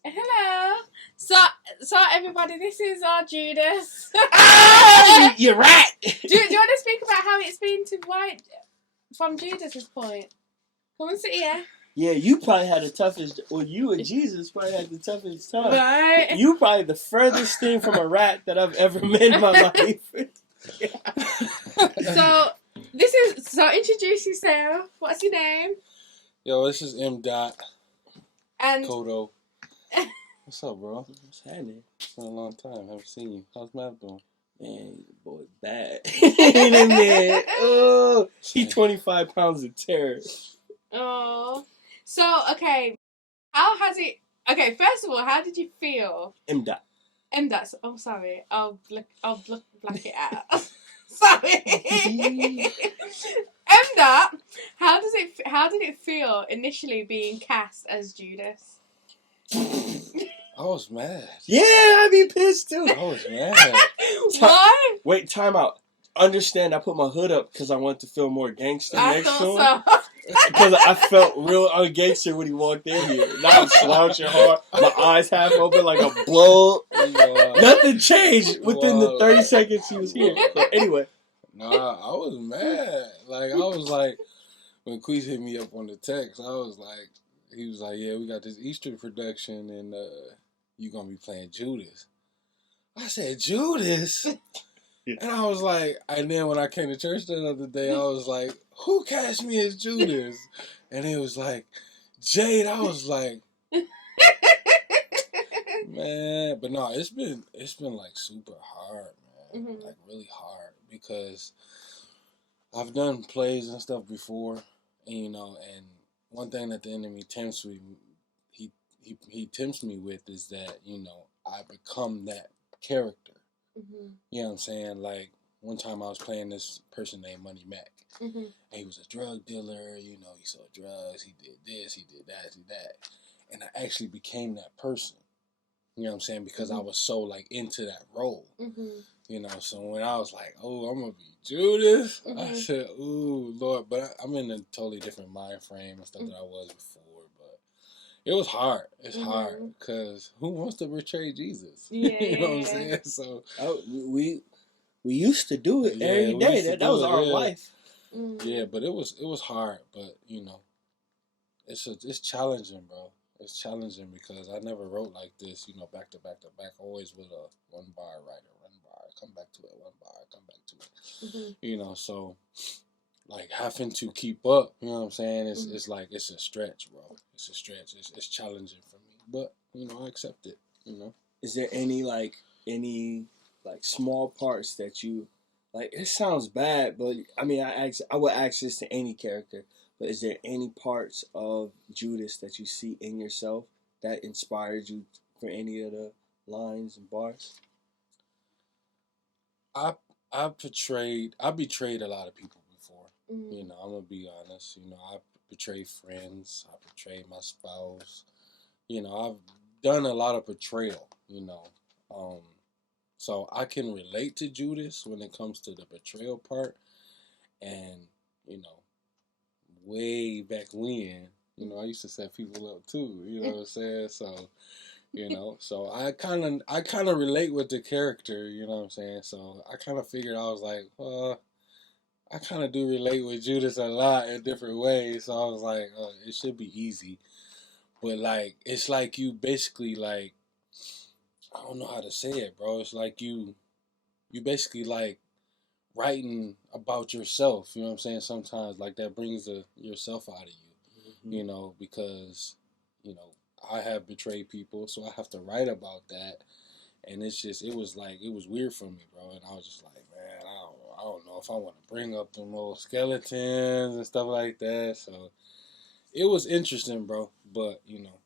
Hello. So everybody, this is our Judas. Ah, you're right. Do you want to speak about how it's been to White from Judas's point? Come and sit here. Yeah, you probably had the toughest, or you and Jesus probably had the toughest time. Right. You probably the furthest thing from a rat that I've ever met in my life. So introduce yourself. What's your name? Yo, this is M.Dot. And Kodo. What's up, bro? What's happening? It's been a long time. Haven't seen you. How's Mav doing? Man, boy, bad. Ain't in there. Oh, he 25 pounds of terror. Oh. So, okay. How has it... Okay, first of all, how did you feel? M.Dot. M.Dot. Oh, sorry. I'll black it out. Sorry. M.Dot, how did it feel initially being cast as Judas? I was mad. Yeah, I'd be pissed too. I was mad. Why? Wait, time out. Understand, I put my hood up because I wanted to feel more gangster next to him. I thought so. Because I felt real ungangster when he walked in here. Now I'm slouching hard, my eyes half open like a blow. Nothing changed within the 30 seconds he was here. But anyway. Nah, I was mad. Like, I was like, when Queez hit me up on the text, I was like, he was like, yeah, we got this Easter production and you gonna be playing Judas. I said, Judas? Yeah. And I was like, and then when I came to church the other day, I was like, who cast me as Judas? And it was like, Jade. I was like, man, but no, it's been like super hard, man. Like really hard because I've done plays and stuff before, and and one thing that the enemy tempts me, he tempts me with is that I become that character. Mm-hmm. You know what I'm saying? Like, one time I was playing this person named Money Mac. Mm-hmm. And he was a drug dealer, you know, he sold drugs, he did this, he did that, he did that. And I actually became that person. You know what I'm saying? Because I was so, like, into that role. Mm-hmm. You know, so when I was like, oh, I'm going to be Judas, I Mm-hmm. said, ooh, Lord. But I'm in a totally different mind frame and stuff that I was before. But it was hard. It's hard because who wants to betray Jesus? Yeah, You know what I'm saying? So we used to do it every we day. used to That was do it, our yeah. life. Yeah, but it was hard. But, you know, it's challenging, bro. It's challenging because I never wrote like this, you know, back to back to back. Always with a one bar writer, one bar, come back to it, one bar, come back to it. You know, so like having to keep up, you know what I'm saying? It's like it's a stretch, bro. It's a stretch. It's challenging for me, but you know, I accept it. You know. Is there any small parts that you like? It sounds bad, but I mean, I would ask this to any character. But is there any parts of Judas that you see in yourself that inspired you for any of the lines and bars? I betrayed a lot of people before. You know, I'm gonna be honest. You know, I betrayed friends. I betrayed my spouse. You know, I've done a lot of betrayal. You know, so I can relate to Judas when it comes to the betrayal part. And you know, way back when, you know, I used to set people up too. You know what I'm saying? So, you know, so I kind of relate with the character. You know what I'm saying? So I kind of figured, I was like, I kind of do relate with Judas a lot in different ways. So I was like, it should be easy. But like, it's like you basically like, I don't know how to say it, bro. It's like you basically like writing about yourself. You know what I'm saying? Sometimes like that brings yourself out of you. You know, because you know I have betrayed people, so I have to write about that. And it's just, it was weird for me, bro. And I was just like, man, I don't know if I want to bring up them old skeletons and stuff like that. So it was interesting, bro. But you know,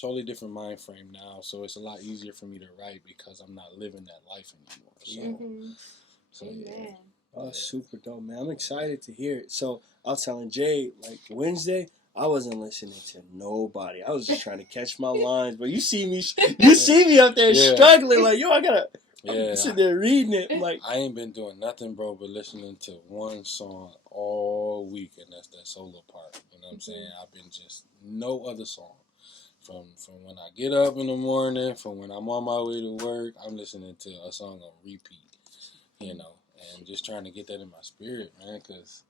totally different mind frame now, so it's a lot easier for me to write because I'm not living that life anymore. So yeah. Oh, super dope, man. I'm excited to hear it. So I was telling Jay, like Wednesday, I wasn't listening to nobody. I was just trying to catch my lines. But you see me up there struggling, like, yo, I'm sitting there reading it. I'm like, I ain't been doing nothing, bro, but listening to one song all week, and that's that solo part. You know what I'm saying? I've been just no other song. From when I get up in the morning, from when I'm on my way to work, I'm listening to a song on repeat. You know, and just trying to get that in my spirit, man, because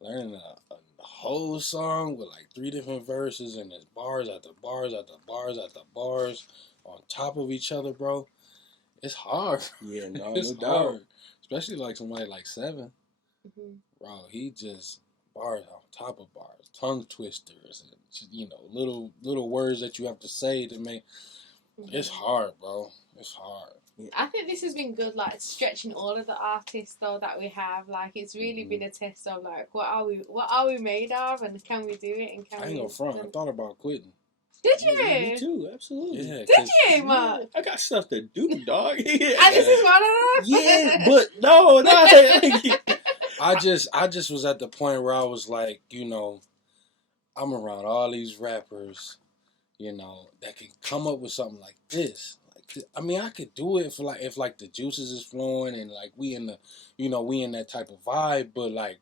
learning a whole song with like 3 different verses and there's bars after bars after bars after bars on top of each other, bro, it's hard. Yeah, no, it's no hard. doubt. Especially like somebody like Seven. Bro, he just bars on top of bars, tongue twisters, and you know, little words that you have to say to make. It's hard, bro. It's hard. I think this has been good, like stretching all of the artists though that we have. Like it's really been a test of like what are we made of, and can we do it, and can I ain't gonna front. I thought about quitting. Did you? Yeah, me too, absolutely. Yeah, did you, Mark? I got stuff to do, dog. And this is one of them. Yeah, but no. I just was at the point where I was like, you know, I'm around all these rappers, you know, that can come up with something like this. I mean, I could do it if the juices is flowing and like we in that type of vibe. But like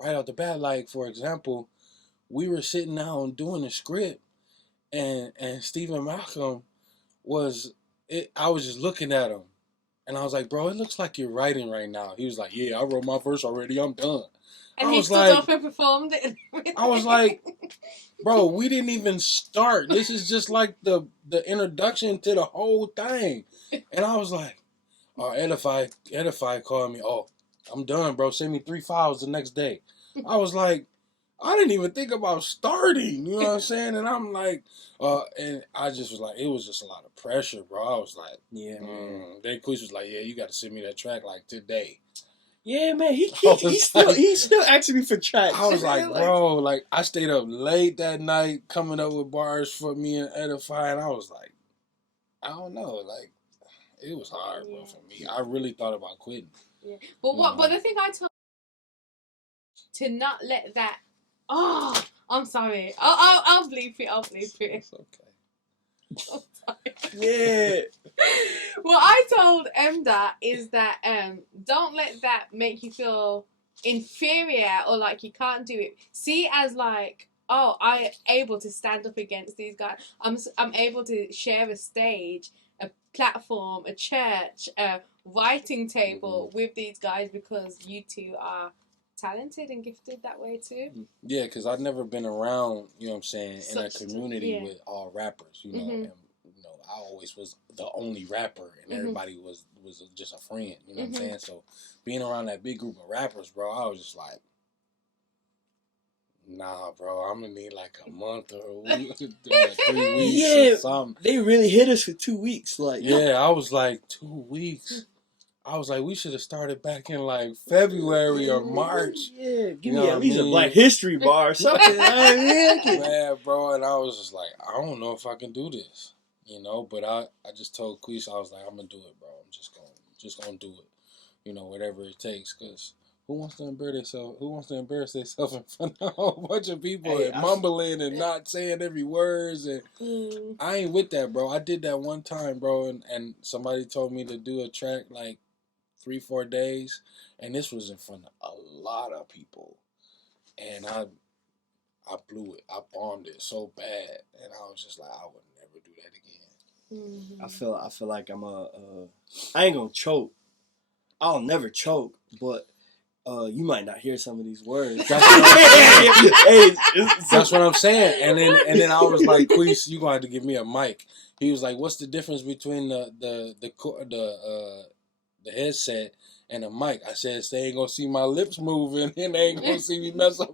right out the bat, like for example, we were sitting down doing a script, and Stephen Malcolm I was just looking at him, and I was like, bro, it looks like you're writing right now. He was like, yeah, I wrote my verse already. I'm done. And he stood up and performed it. I was like, bro, we didn't even start. This is just like the introduction to the whole thing. And I was like, Edify called me. Oh, I'm done, bro. Send me 3 files the next day. I was like, I didn't even think about starting. You know what I'm saying? And I'm like, and I just was like, it was just a lot of pressure, bro. I was like, yeah. Then Queez was like, yeah, you got to send me that track like today. Yeah, man, he still asking me for tracks. I was like, bro, like I stayed up late that night coming up with bars for me and Edify, and I was like, I don't know, like it was hard, bro, Yeah. for me. I really thought about quitting. Yeah. But what? But the thing I told to not let that. Oh, I'm sorry. I'll bleep it. I'll bleep it. It's okay. Yeah. What I told M.Dot is that don't let that make you feel inferior or like you can't do it. See it as like, oh, I'm able to stand up against these guys. I'm able to share a stage, a platform, a church, a writing table with these guys because you two are talented and gifted that way too. Yeah, because I've never been around, you know what I'm saying, in a Such- community yeah. with all rappers, you know, Mhm. and you know, I always was the only rapper, and everybody was just a friend, you know what I'm saying. So being around that big group of rappers, bro, I was just like, nah, bro, I'm gonna need like a month or a week, like 3 weeks or something. They really hit us for 2 weeks. Like, Yeah, I was like 2 weeks. I was like, we should have started back in like February or March. Yeah, give You me know at what I least a mean? Black History bar or something. Man, bro, and I was just like, I don't know if I can do this, you know. But I just told Queese, I was like, I'm gonna do it, bro. I'm just gonna do it, you know, whatever it takes. Cause who wants to embarrass themselves? Who wants to embarrass themselves in front of a whole bunch of people and mumbling and not saying every words? And I ain't with that, bro. I did that one time, bro, and somebody told me to do a track like 3-4 days, and this was in front of a lot of people, and I blew it. I bombed it so bad, and I was just like, I would never do that again. I feel like I ain't gonna choke. I'll never choke, but you might not hear some of these words. That's what I'm saying. And then I was like, Queese, you gonna have to give me a mic. He was like, what's the difference between the headset and a mic? I said, they ain't gonna see my lips moving, and they ain't gonna see me mess up.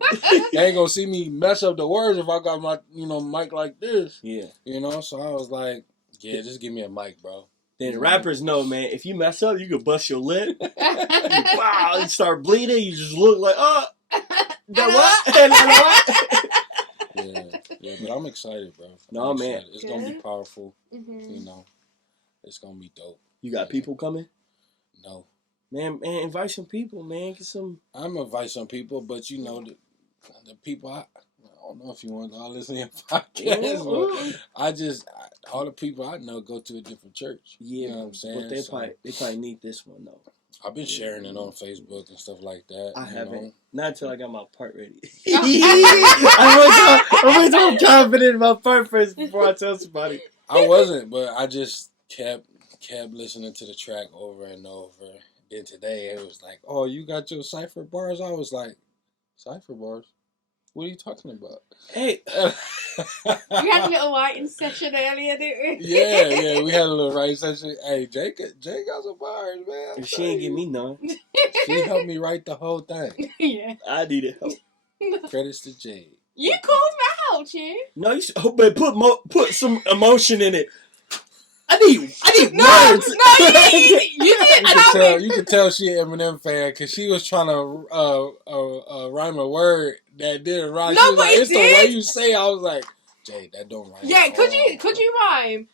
They ain't gonna see me mess up the words if I got my mic like this. Yeah, you know. So I was like, yeah, just give me a mic, bro. Then rappers know, man. If you mess up, you can bust your lip. Wow, you start bleeding. You just look like, oh, that what? Yeah, but I'm excited, bro. No, man, excited. It's gonna be powerful. You know, it's gonna be dope. You got people coming? No, man, invite some people, man. Get some. I'm gonna invite some people, but you know the people I don't know if you want to all listen to your podcast, but all the people I know go to a different church. Yeah, you know what I'm saying? But they probably need this one though. I've been sharing it on Facebook and stuff like that. I haven't. Know? Not until I got my part ready. I'm confident in my part first before I tell somebody. I wasn't, but I just kept listening to the track over and over. Then today it was like, oh, you got your cipher bars? I was like, cipher bars? What are you talking about? Hey. We had a little writing session earlier, didn't we? Yeah, we had a little writing session. Hey, Jay got some bars, man. If she ain't give me none. She helped me write the whole thing. Yeah. I needed help. Credits to Jay. You called me out, you. No, you but put some emotion in it. I need words. You You could tell she an Eminem fan because she was trying to rhyme a word that didn't rhyme. No, she was but like, it it's did. the way you say it. I was like, Jay, that don't rhyme. Yeah, could you rhyme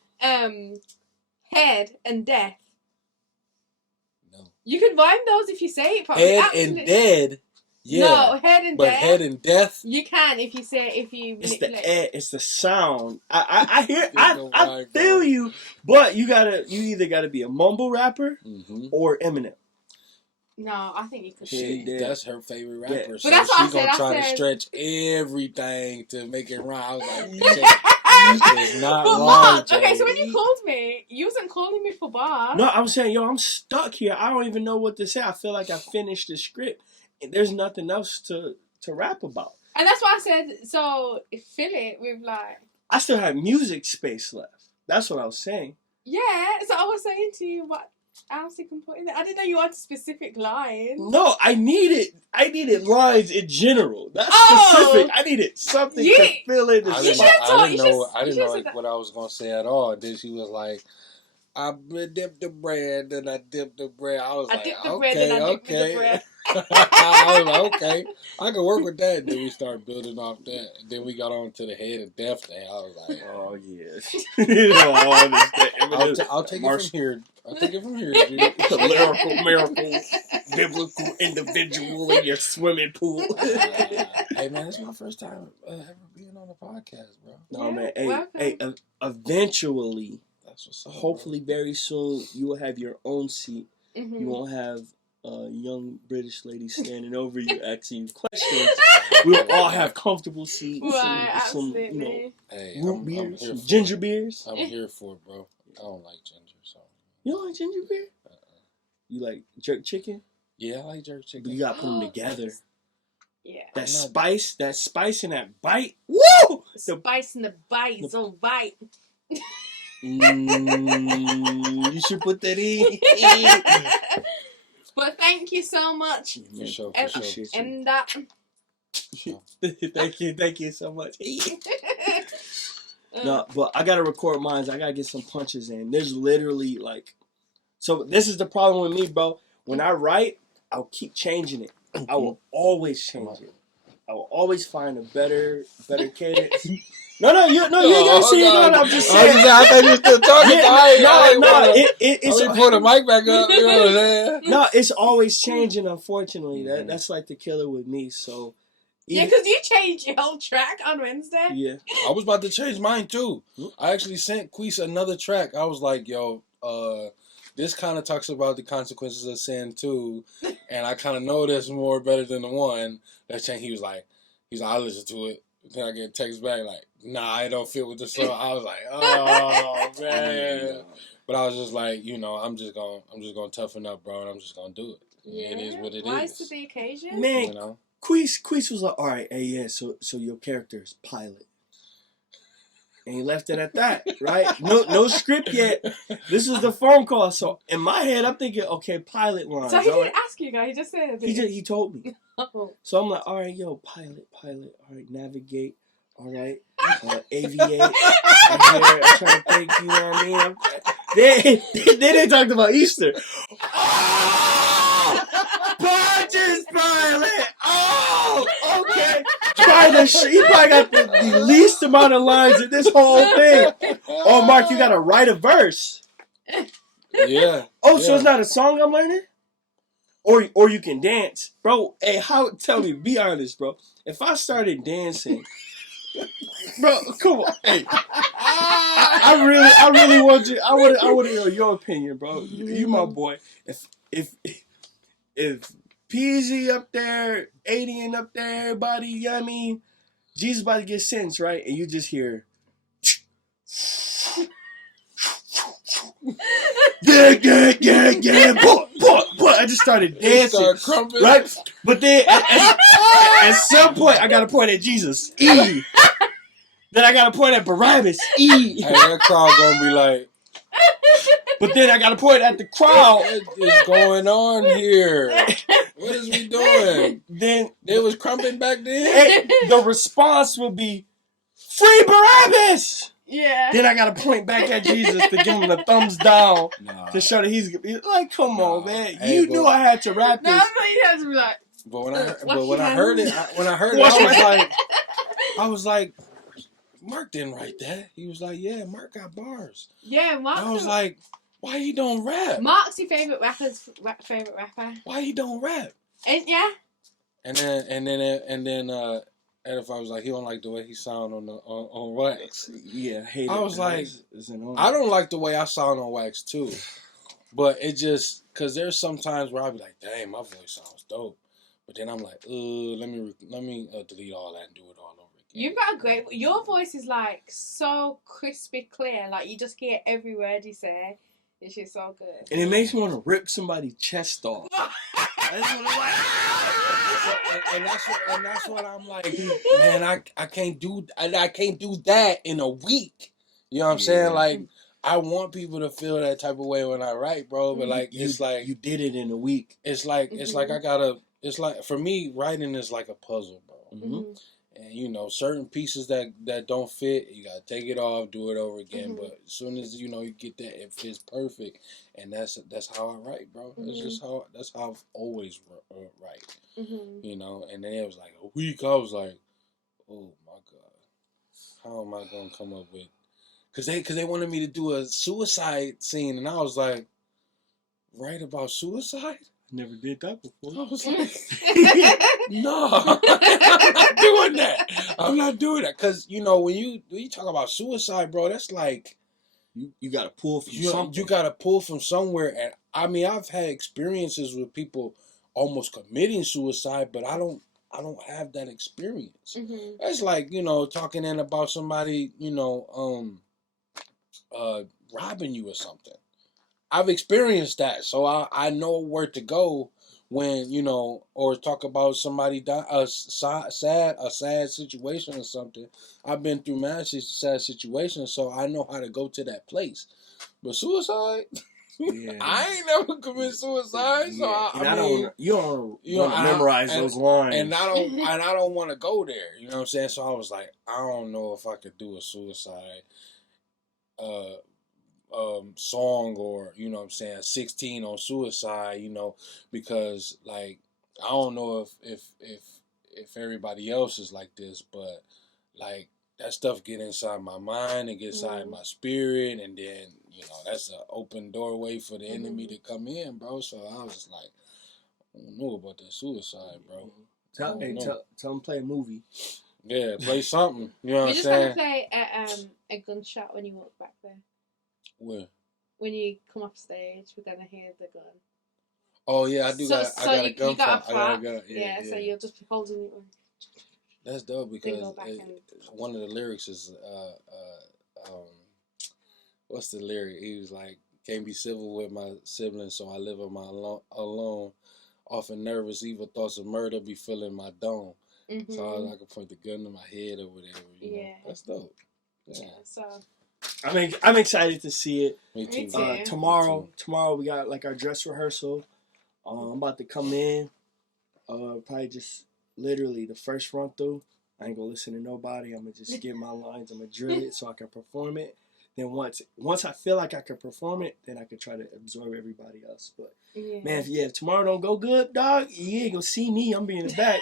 head and death? No. You could rhyme those if you say it properly. Head and dead. Yeah. No, head and death. But head and death. You can if you It's it's the sound. I hear. I feel you, but you either gotta be a mumble rapper or Eminem. No, I think you could. That's her favorite rapper. Yeah. So but that's what she's gonna try to stretch everything to make it rhyme. I was like, it's not but wrong, okay, so when you called me, you wasn't calling me for bars. No, I'm saying, I'm stuck here. I don't even know what to say. I feel like I finished the script. There's nothing else to rap about. And that's why I said, so fill it with like... I still have music space left. That's what I was saying. Yeah, so I was saying to you what else you can put in there. I didn't know you wanted specific lines. No, I needed lines in general. That's specific. I needed something to fill in the I didn't know what I was going to say at all. Then she was like, I dipped the bread, then I dipped the bread. I was I like, dipped the okay, bread and I dipped the okay. bread. I was like, okay, I can work with that. Then we started building off that. And then we got on to the head of death thing. I was like, Oh yes. You know, all this stuff. I'll take it from here. I'll take it from here, dude. Lyrical miracle, biblical individual in your swimming pool. Hey man, it's my first time ever being on a podcast, bro. No Yeah, man, welcome. hey, eventually, That's what's up. hopefully very soon, you will have your own seat. Mhm. You won't have a young British lady standing over you asking you questions. We'll all have comfortable seats. Right, and some, absolutely. Hey, root I'm beers, here some for ginger it. beers. I'm here for it, bro. I don't like ginger, so. You don't like ginger beer? You like jerk chicken? Yeah, I like jerk chicken. But you gotta put them together. Yeah. That spice and that bite. Woo! Spice in the bite, so bite. You should put that in. But thank you so much. For sure, And- for sure. And that. Thank you so much. No, but I gotta record mine. I gotta get some punches in. There's literally like, so this is the problem with me, bro. When I write, I'll keep changing it. I will always change it. I will always find a better cadence. No, you ain't gotta see it. No, I'm just saying. I thought you were still talking. It's Let me pull the mic back up. You know what I'm saying? no, it's always changing. Unfortunately, that's like the killer with me. So Yeah, because you changed your whole track on Wednesday. yeah. I was about to change mine too. I actually sent Queese another track. I was like, yo, this kind of talks about the consequences of sin too, and I kind of know this more better than the one that changed. He was like, I listened to it. Then I get a text back like, nah, it don't fit with the song. I was like, oh man. But I was just like, you know, I'm just gonna toughen up, bro, and I'm just gonna do it. Yeah. It is what it is. Rise to the occasion. Man, you know? Queese was like, all right, hey, yeah, so your character is Pilot. And he left it at that, right? No script yet. This was the phone call. So in my head, I'm thinking, okay, Pilot lines. So he all didn't ask you guys. He just said it. He told me. Oh. So I'm like, all right, yo, pilot, all right, navigate, all right, aviate. I'm here, I'm trying to think, you know what I mean? Then they talked about Easter. Oh! Punches, Pilot! Oh! Okay. He probably got the least amount of lines in this whole thing. Oh, Mark, you got to write a verse. Yeah. Oh, so it's not a song I'm learning? Or you can dance. Bro, hey, tell me, be honest, bro. If I started dancing, bro, come on. Hey. I really want you, I want to know your opinion, bro. You my boy. If Peasy up there, Adian up there, everybody, you know what I mean? Jesus about to get sentenced, right? And you just hear yeah, boy. I just started dancing, right? But then at some point, I got to point at Jesus, E. Then I got to point at Barabbas, E. Hey, that crowd gonna be like, but then I got to point at the crowd. what is going on here? What is we doing? Then They was crumping back then? the response will be, free Barabbas! Yeah. Then I got to point back at Jesus to give him the thumbs down to show that he's like, come on, man. Hey, you knew I had to rap No, this. but you have to be like. But when I heard it, I was like, Mark didn't write that. He was like, yeah, Mark got bars. Yeah, Mark. I was like, why he don't rap? Mark's your favorite rapper. Why he don't rap? Ain't ya? And then Edify was like, he don't like the way he sound on wax. Yeah, hate I it. was like, It's annoying. I don't like the way I sound on wax too, but it just because there's some times where I'll be like, dang, my voice sounds dope, but then I'm like, let me delete all that and do it all over again. You've got a great. Your voice is like so crispy clear. Like you just hear every word you say. It's just so good. And it makes me want to rip somebody's chest off. That's what I'm like. And that's what I'm like, man, I can't do that in a week. You know what I'm saying? Like, I want people to feel that type of way when I write, bro. But like, it's like you did it in a week. It's like I gotta. It's like for me, writing is like a puzzle, bro. Mm-hmm. And you know, certain pieces that don't fit, you gotta take it off, do it over again. But as soon as you know you get that, it fits perfect, and that's how I write, bro. That's how I've always write. You know, and then it was like a week. I was like, oh my god, how am I gonna come up with? Cause they wanted me to do a suicide scene, and I was like, write about suicide? Never did that before. I was like, no, I'm not doing that. I'm not doing that. Because, you know, when you talk about suicide, bro, that's like... You got to pull from something. You got to pull from somewhere. And, I mean, I've had experiences with people almost committing suicide, but I don't have that experience. That's like, you know, talking in about somebody, you know, robbing you or something. I've experienced that, so I know where to go when, you know, or talk about somebody a sad situation or something. I've been through sad situations, so I know how to go to that place. But suicide, I ain't never commit suicide, so I mean, you don't memorize those lines, and I don't want to go there. You know what I'm saying? So I was like, I don't know if I could do a suicide. Song, or you know what I'm saying, 16 on suicide, you know, because like I don't know if everybody else is like this, but like that stuff get inside my mind and get inside my spirit, and then you know that's an open doorway for the enemy to come in, bro. So I was just like, I don't know about that suicide, bro. Tell them play a movie. Yeah, play something. You know what I'm saying? We're just gonna play a gunshot when you walk back there. Where? When you come off stage, we're gonna hear the gun. Oh yeah, I do. I got a gun. You got a I got a gun. Yeah, so you'll just be holding it. That's dope because one of the lyrics is what's the lyric? He was like, "Can't be civil with my siblings, so I live on my alone. Often nervous, evil thoughts of murder be filling my dome. So I can point the gun to my head or whatever. You know? That's dope. Yeah. So. I'm excited to see it. Me too. Tomorrow we got like our dress rehearsal. I'm about to come in. Probably just literally the first run through. I ain't gonna listen to nobody. I'm gonna just get my lines. I'm gonna drill it so I can perform it. Then once I feel like I can perform it, then I can try to absorb everybody else. But man, if tomorrow don't go good, dog, you ain't gonna see me. I'm being in the back,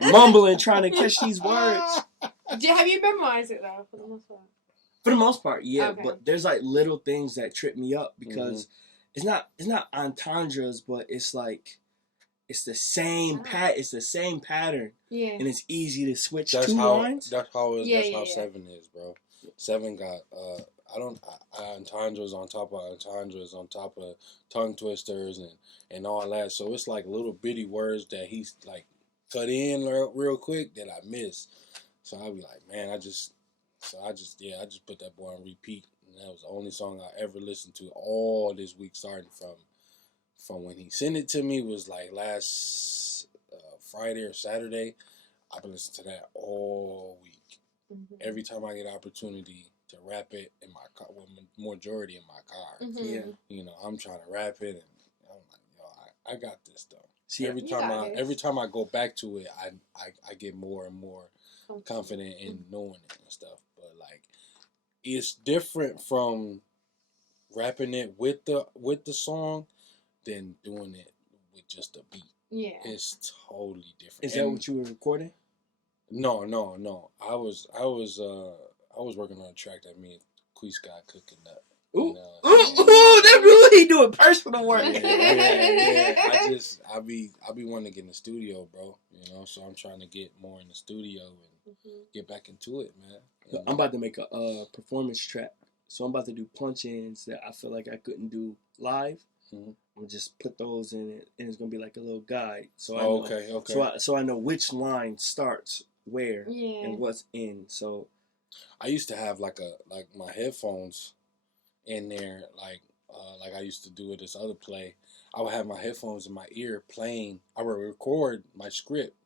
mumbling, trying to catch these words. Have you memorized it though, for the most part? For the most part, yeah. Okay. But there's like little things that trip me up because it's not entendres, but it's like it's the same it's the same pattern. Yeah. And it's easy to switch two lines. That's how 7 is, bro. 7 got entendres on top of entendres on top of tongue twisters and all that. So it's like little bitty words that he's like cut in real quick that I miss. So I'll be like, man, I just put that boy on repeat. And that was the only song I ever listened to all this week, starting from when he sent it to me, was like last Friday or Saturday. I've been listening to that all week. Every time I get an opportunity to rap it in my car, well, majority in my car. Yeah. You know, I'm trying to rap it, and I'm like, yo, I got this though. See, every time I go back to it, I get more and more confident in knowing it and stuff. But like, it's different from rapping it with the song than doing it with just a beat. Yeah, it's totally different. Is that what you were recording? No. I was working on a track that me and Queese got cooking up. Ooh, that really doing personal work. Yeah. I be wanting to get in the studio, bro. You know, so I'm trying to get more in the studio and get back into it, man. You I'm about to make a performance track. So I'm about to do punch-ins that I feel like I couldn't do live. I'm just put those in it, and it's gonna be like a little guide. So I know, okay. So I know which line starts where and what's in. So I used to have like my headphones in there, like I used to do with this other play. I would have my headphones in my ear playing. I would record my script,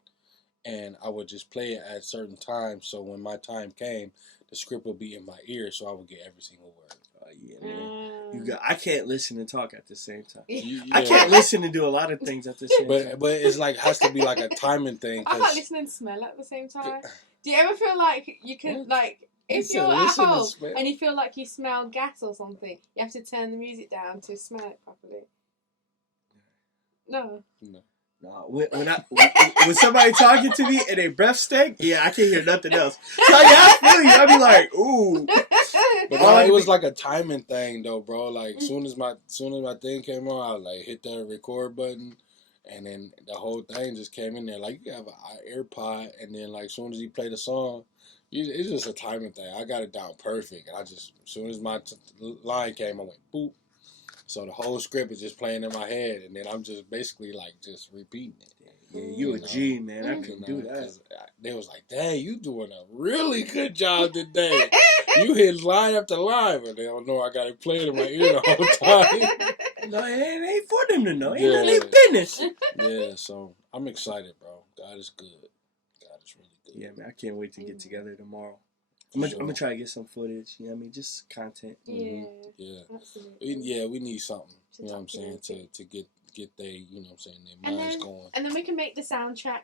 and I would just play it at certain times. So when my time came, the script would be in my ear, so I would get every single word. Yeah, man. I can't listen and talk at the same time. Yeah. I can't listen and do a lot of things at the same time. But it's like has to be like a timing thing. I can't listen and smell at the same time. Do you ever feel like you can like if you're at home and you feel like you smell gas or something, you have to turn the music down to smell it properly? No. When somebody talking to me and they breath stink, I can't hear nothing else. So I feel you. I be like, ooh. But no, it was like a timing thing though, bro. Like soon as my thing came on, I like hit that record button, and then the whole thing just came in there. Like you have an AirPod, and then like soon as you play the song, it's just a timing thing. I got it down perfect, and I just as soon as my line came, I went boop. So the whole script is just playing in my head, and then I'm just basically like just repeating it. Yeah, you a G, man. I couldn't do that. They was like, "Dang, you doing a really good job today. You hit line after line," but they don't know I got it playing in my ear the whole time. No, it ain't for them to know. Ain't none of their business. Yeah, so I'm excited, bro. God is good. God is really good. Yeah, man. I can't wait to get together tomorrow. I'm gonna try to get some footage. You know what I mean? Just content. Yeah. Yeah. Absolutely. We need something. You know what I'm saying? To get they, you know what I'm saying, their minds going. And then we can make the soundtrack.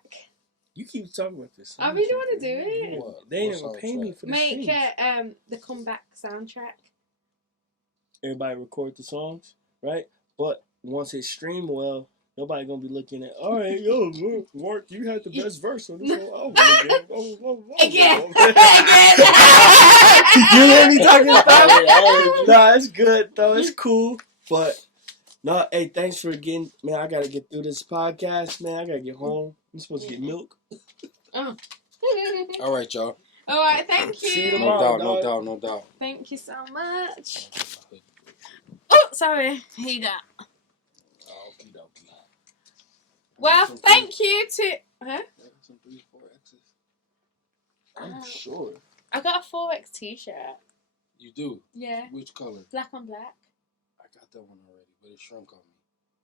You keep talking about this. I really want to do it. What? They ain't gonna pay me for this. Make the comeback soundtrack. Everybody record the songs, right? But once it's streamed well, nobody gonna be looking at. All right, yo, Mark, you had the best verse on this one. Again. You hear me talking about? Nah, it's good though. It's cool, but no. Hey, thanks for getting. Man, I gotta get through this podcast. Man, I gotta get home. I'm supposed to get milk. Oh. All right, y'all. All right, thank you. See you tomorrow, No doubt. Thank you so much. Oh, sorry. Here you go. Well, thank you to... Huh? Some 3 or 4 X's. I'm sure. I got a 4X t-shirt. You do? Yeah. Which color? Black on black. I got that one already, but it shrunk on me.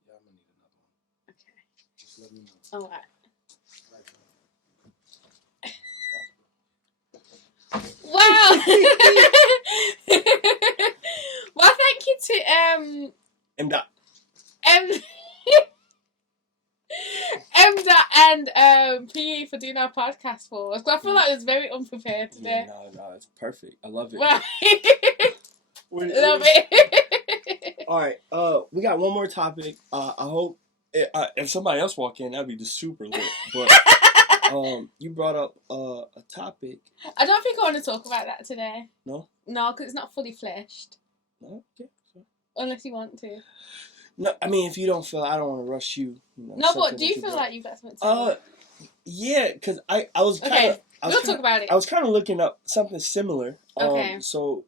Yeah, I'm going to need another one. Okay. Just let me know. All right. Wow. Well, thank you to M.Dot. M.Dot and PE for doing our podcast for us. I feel like it was very unprepared today. Yeah, no, it's perfect. I love it. Wow. Love it. All right, we got one more topic. I hope if somebody else walk in, that'd be just super lit. But you brought up a topic. I don't think I want to talk about that today. No? No, because it's not fully fleshed. No? Okay. Unless you want to. No, I mean, if you don't feel, I don't want to rush you. No, but do you feel like you've got something to say? Yeah, because I was kind of... Okay, we'll talk about it. I was kind of looking up something similar. Okay. So,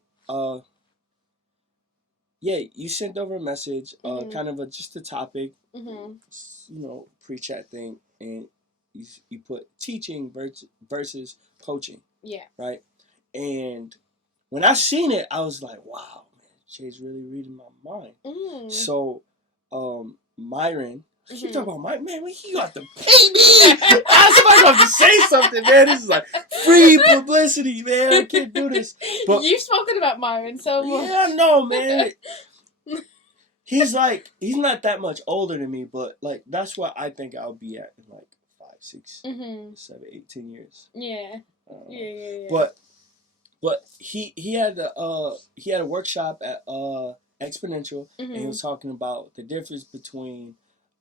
yeah, you sent over a message, kind of just a topic, pre-chat thing, and you put teaching versus coaching. Yeah. Right? And when I seen it, I was like, wow, man, Jay's really reading my mind. So, Myron, I keep talking about Myron, man, he got to pay me. Somebody's going to say something, man. This is like free publicity, man. I can't do this. But you've spoken about Myron so much. Yeah, I know, man. He's not that much older than me, but like that's what I think I'll be at in like 5, 6, 7, 8, 10 years. Yeah. Yeah. But he had a workshop at Exponential, and he was talking about the difference between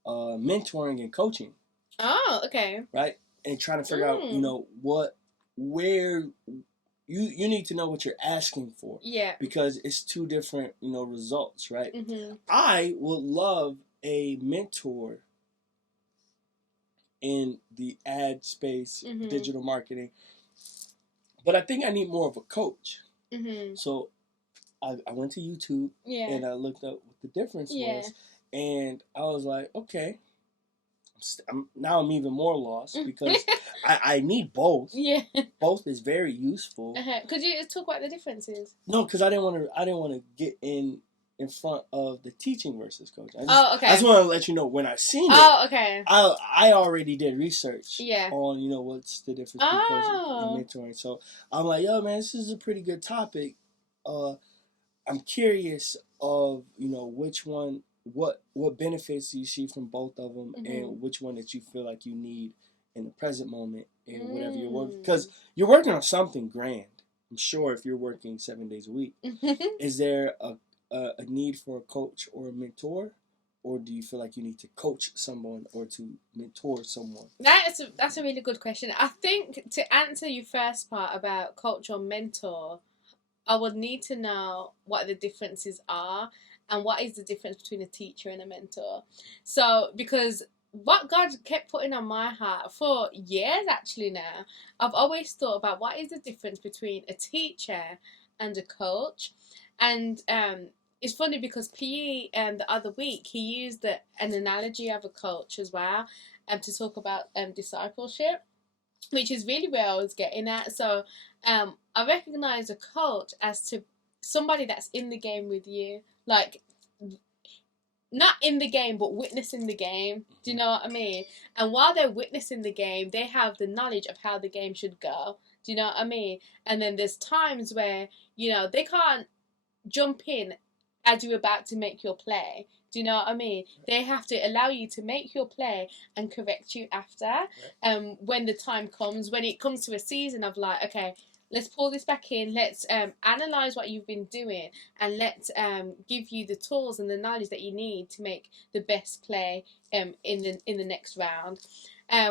mentoring and coaching. Oh, okay. Right, and trying to figure out, where you need to know what you're asking for. Yeah. Because it's 2 different, results, right? I would love a mentor in the ad space, digital marketing, but I think I need more of a coach. So I went to YouTube and I looked up what the difference was, and I was like, okay. I'm even more lost because I need both. Yeah, both is very useful. Could you talk about the differences? No, because I didn't want to get in front of the teaching versus coaching. Okay. I just want to let you know when I seen it. Oh, okay. I already did research. Yeah. On what's the difference between coaching and mentoring. So I'm like, yo, man, this is a pretty good topic. I'm curious of, which one, what benefits you see from both of them, and which one that you feel like you need in the present moment and whatever you're working, because you're working on something grand. I'm sure if you're working 7 days a week, is there a need for a coach or a mentor, or do you feel like you need to coach someone or to mentor someone? That's a really good question. I think to answer your first part about coach or mentor, I would need to know what the differences are and what is the difference between a teacher and a mentor. So, because what God kept putting on my heart for years actually now, I've always thought about what is the difference between a teacher and a coach. And it's funny because PE the other week, he used an analogy of a coach as well to talk about discipleship, which is really where I was getting at. So I recognize a coach as to somebody that's in the game with you, like not in the game but witnessing the game. Do you know what I mean? And while they're witnessing the game, they have the knowledge of how the game should go. Do you know what I mean? And then there's times where they can't jump in as you're about to make your play. Do you know what I mean? They have to allow you to make your play and correct you after. When the time comes, when it comes to a season of like, okay, let's pull this back in. Let's analyze what you've been doing, and let's give you the tools and the knowledge that you need to make the best play in the next round.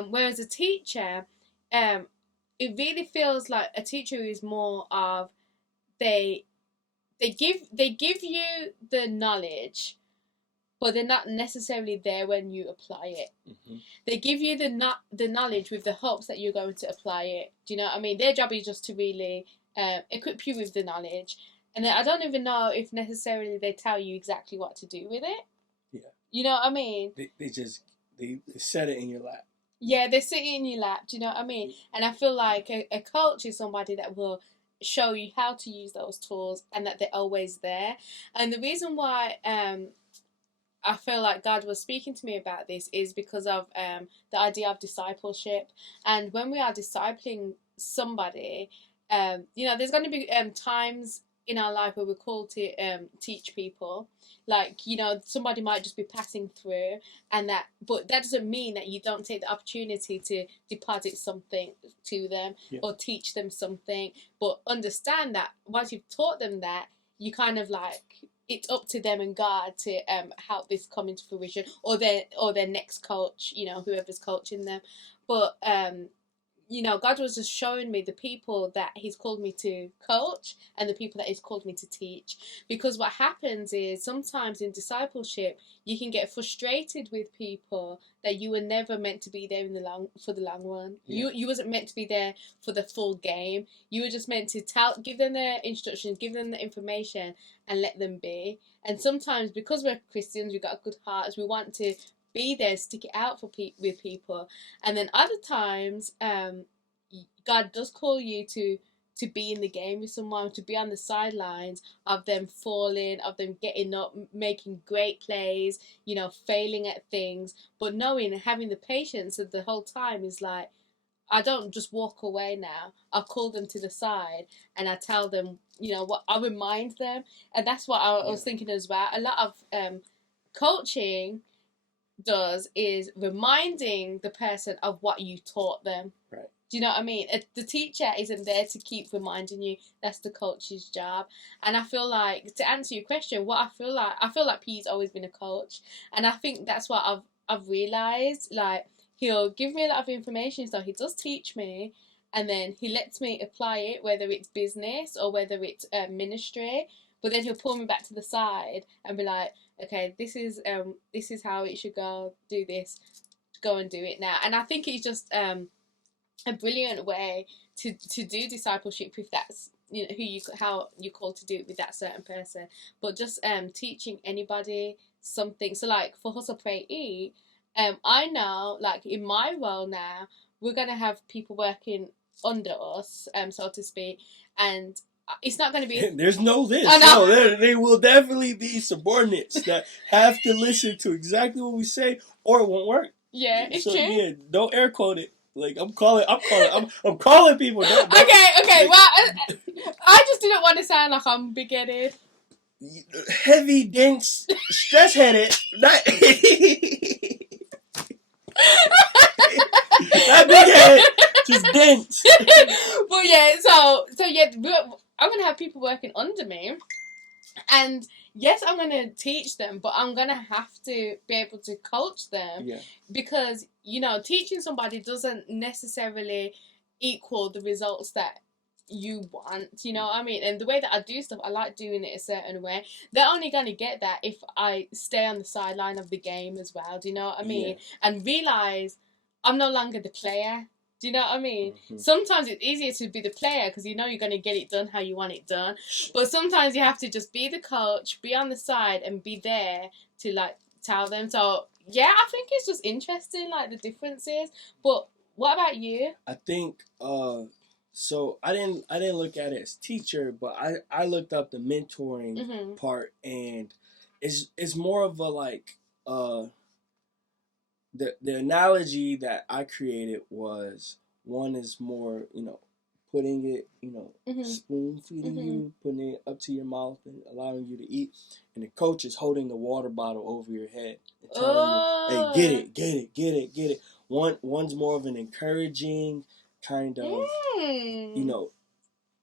Whereas a teacher, it really feels like a teacher is more of they give you the knowledge, but they're not necessarily there when you apply it. They give you the knowledge with the hopes that you're going to apply it. Do you know what I mean? Their job is just to really equip you with the knowledge. And then I don't even know if necessarily they tell you exactly what to do with it. Yeah. You know what I mean? They set it in your lap. Yeah, they sit in your lap. Do you know what I mean? And I feel like a coach is somebody that will show you how to use those tools and that they're always there. And the reason why I feel like God was speaking to me about this is because of the idea of discipleship. And when we are discipling somebody, there's going to be times in our life where we're called to teach people. Like, somebody might just be passing through, but that doesn't mean that you don't take the opportunity to deposit something to them or teach them something. But understand that once you've taught them that, you kind of like, it's up to them and God to help this come into fruition, or their next coach, whoever's coaching them. But God was just showing me the people that He's called me to coach and the people that He's called me to teach. Because what happens is sometimes in discipleship, you can get frustrated with people that you were never meant to be there for the long run. Yeah. You wasn't meant to be there for the full game. You were just meant to give them the instructions, give them the information, and let them be. And sometimes because we're Christians, we've got good hearts, we want to be there, stick it out with people. And then other times God does call you to be in the game with someone, to be on the sidelines of them falling, of them getting up, making great plays, failing at things, but knowing and having the patience of the whole time is like, I don't just walk away now. I call them to the side and I tell them, what I remind them. And that's what I was thinking as well. A lot of coaching does is reminding the person of what you taught them. Right. Do you know what I mean? The teacher isn't there to keep reminding you. That's the coach's job. And I feel like, to answer your question, I feel like P's always been a coach. And I think that's what I've realised. Like, he'll give me a lot of information, so he does teach me, and then he lets me apply it, whether it's business or whether it's ministry. But then he'll pull me back to the side and be like, okay, this is how it should go. Do this, go and do it now. And I think it's just a brilliant way to do discipleship if that's how you're called to do it with that certain person. But just teaching anybody something. So like for Hustle Pray Eat, I know like in my role now we're gonna have people working under us, so to speak, and it's not going to be... There's no this. No, there will definitely be subordinates that have to listen to exactly what we say, or it won't work. Yeah, it's true. Yeah, don't air quote it. Like I'm calling people. Don't, okay. Well, I just didn't want to sound like I'm big-headed. heavy, dense, stress headed. Not not big headed, just dense. But yeah, so yeah, I'm gonna have people working under me, and yes, I'm gonna teach them, but I'm gonna have to be able to coach them, Yeah. because you know, teaching somebody doesn't necessarily equal the results that you want, you know what I mean? And the way that I do stuff, I like doing it a certain way. They're only going to get that if I stay on the sideline of the game as well, do you know what I mean? Yeah. And realize I'm no longer the player. Do you know what I mean? Mm-hmm. Sometimes it's easier to be the player because you know you're going to get it done how you want it done. But sometimes you have to just be the coach, be on the side, and be there to like tell them. So yeah, I think it's just interesting, like the differences. But what about you? I think so I didn't look at it as teacher, but I looked up the mentoring Mm-hmm. part, and it's more of a like the analogy that I created was, one is more, putting it, Mm-hmm. spoon feeding Mm-hmm. you, putting it up to your mouth and allowing you to eat, and the coach is holding the water bottle over your head and telling you, hey, get it, get it, get it, get it. One's more of an encouraging kind of,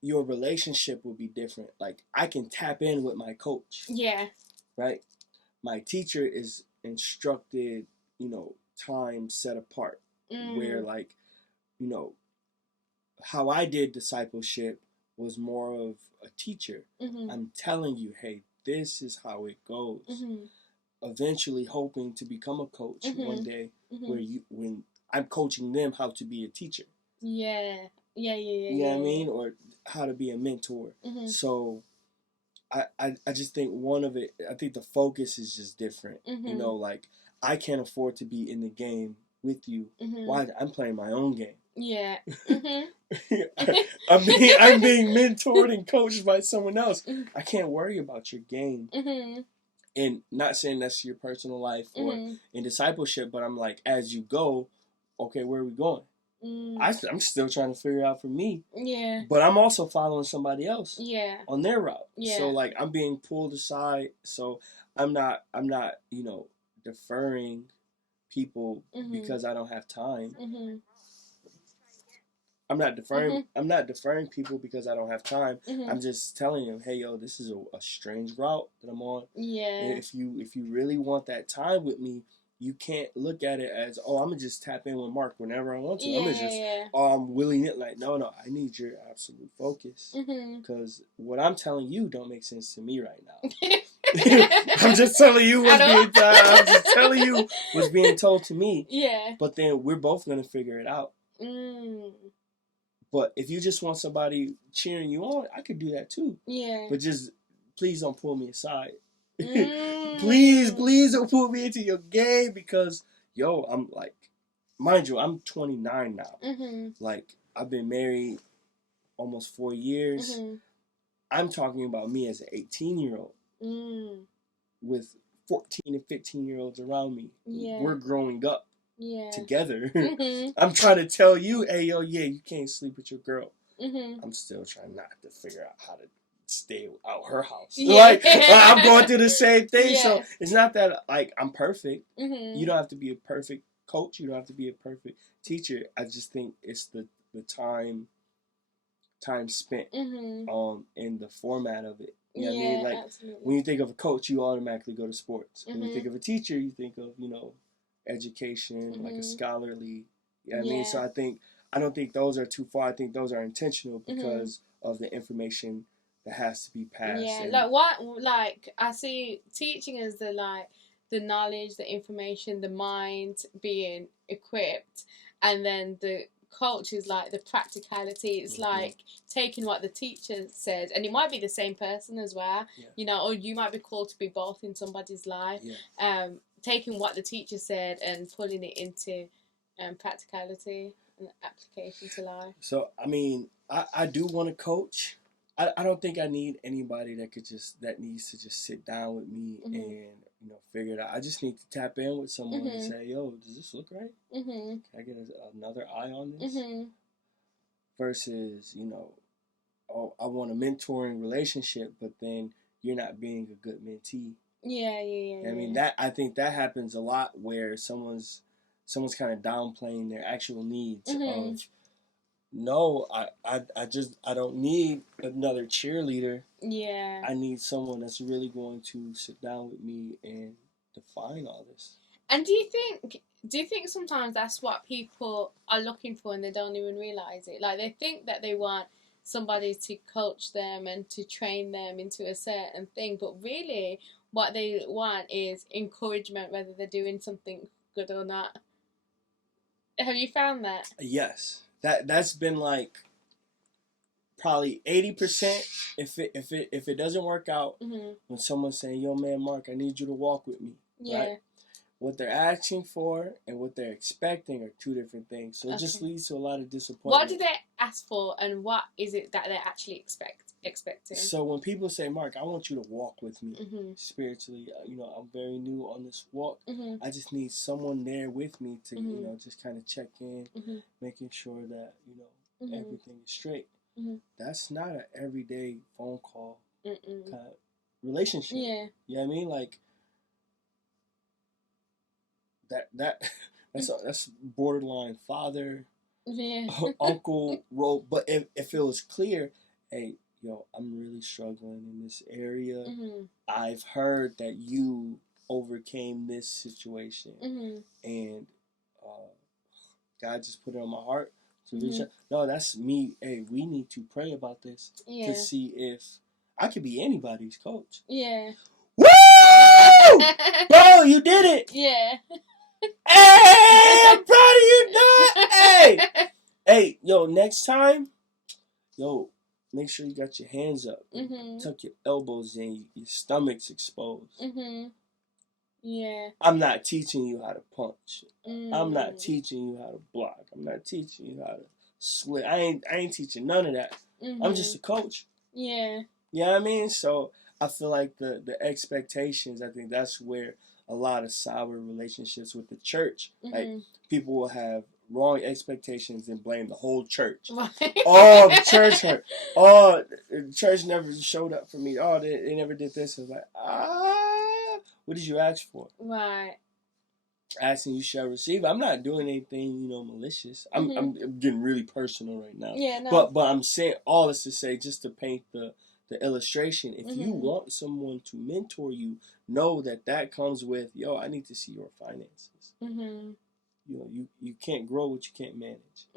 your relationship will be different. Like, I can tap in with my coach. Yeah. Right? My teacher is instructed, time set apart, where, like, how I did discipleship was more of a teacher. Mm-hmm. I'm telling you, hey, this is how it goes. Mm-hmm. Eventually hoping to become a coach one day, Mm-hmm. when I'm coaching them how to be a teacher. Yeah. You know what I mean? Or how to be a mentor. Mm-hmm. So I just think I think the focus is just different. Mm-hmm. Like, I can't afford to be in the game with you. Mm-hmm. Why? I'm playing my own game. Yeah. Mm-hmm. I'm being mentored and coached by someone else. I can't worry about your game. Mm-hmm. And not saying that's your personal life or in discipleship, but I'm like, as you go, okay, where are we going? I'm still trying to figure out for me. Yeah. But I'm also following somebody else. Yeah. On their route. Yeah. So, like, I'm being pulled aside. So I'm not, deferring people because I don't have time. Mm-hmm. I'm not deferring people because I don't have time. Mm-hmm. I'm just telling them, hey, yo, this is a strange route that I'm on. Yeah. And if you really want that time with me, you can't look at it as, oh, I'm gonna just tap in with Mark whenever I want to. Yeah, I'm gonna just, I'm willing it. Like, no, I need your absolute focus, because what I'm telling you don't make sense to me right now. I'm just telling you I'm just telling you what's being told to me. Yeah. But then we're both gonna figure it out. But if you just want somebody cheering you on, I could do that too. Yeah. But just please don't pull me aside. Please don't pull me into your game, because, yo, I'm like, mind you, I'm 29 now. Mm-hmm. Like, I've been married almost 4 years. Mm-hmm. I'm talking about me as an 18-year-old with 14 and 15-year-olds around me. Yeah. We're growing up together. Mm-hmm. I'm trying to tell you, hey, yo, yeah, you can't sleep with your girl. Mm-hmm. I'm still trying not to figure out how to stay out her house. Yeah. Like, I'm going through the same thing. Yeah. So it's not that, like, I'm perfect. Mm-hmm. You don't have to be a perfect coach. You don't have to be a perfect teacher. I just think it's the time spent in the format of it. You know what I mean? Like, absolutely. When you think of a coach, you automatically go to sports. Mm-hmm. When you think of a teacher, you think of, education, like a scholarly. You know what I mean? So I don't think those are too far. I think those are intentional because of the information that has to be passed. Yeah, like I see teaching as the knowledge, the information, the mind being equipped, and then the coach is like the practicality. It's like taking what the teacher said, and it might be the same person as well. Yeah. Or you might be called to be both in somebody's life. Yeah. Taking what the teacher said and putting it into practicality and application to life. So I mean, I do want to coach. I don't think I need anybody that needs to just sit down with me and figure it out. I just need to tap in with someone and say, yo, does this look right? Can I get another eye on this? Versus, oh, I want a mentoring relationship, but then you're not being a good mentee. Yeah. I mean, I think that happens a lot where someone's kind of downplaying their actual needs of, no, I don't need another cheerleader. Yeah. I need someone that's really going to sit down with me and define all this. And do you think sometimes that's what people are looking for and they don't even realize it? Like, they think that they want somebody to coach them and to train them into a certain thing, but really what they want is encouragement, whether they're doing something good or not. Have you found that? Yes, that's been like probably 80%. If it doesn't work out, when someone's saying, "Yo, man, Mark, I need you to walk with me," Yeah. right? What they're asking for and what they're expecting are two different things. So it just leads to a lot of disappointment. What do they ask for, and what is it that they're actually expecting? So when people say, "Mark, I want you to walk with me spiritually," I'm very new on this walk. I just need someone there with me to, just kind of check in, making sure that, everything is straight. That's not an everyday phone call kind of relationship. Yeah. You know what I mean? Like, that's borderline father, uncle role. But if it was clear, hey, I'm really struggling in this area. I've heard that you overcame this situation, and God just put it on my heart to reach out. No, that's me. Hey, we need to pray about this to see if I could be anybody's coach. Yeah. Woo! Bro, you did it. Yeah. Hey, I'm proud of you, dog. Hey, next time, make sure you got your hands up. Tuck your elbows in, your stomach's exposed. Yeah. I'm not teaching you how to punch. I'm not teaching you how to block. I'm not teaching you how to swing. I ain't teaching none of that. I'm just a coach. Yeah. You know what I mean? So I feel like the expectations, I think that's where a lot of sour relationships with the church, like, people will have wrong expectations and blame the whole church. Oh, the church hurt. Oh, the church never showed up for me. Oh, they never did this. It's like, what did you ask for? Right. Asking you shall receive. I'm not doing anything, malicious. I'm getting really personal right now. Yeah, no. But I'm saying all this to say, just to paint the illustration. If you want someone to mentor you, know that comes with, I need to see your finances. You can't grow what you can't manage.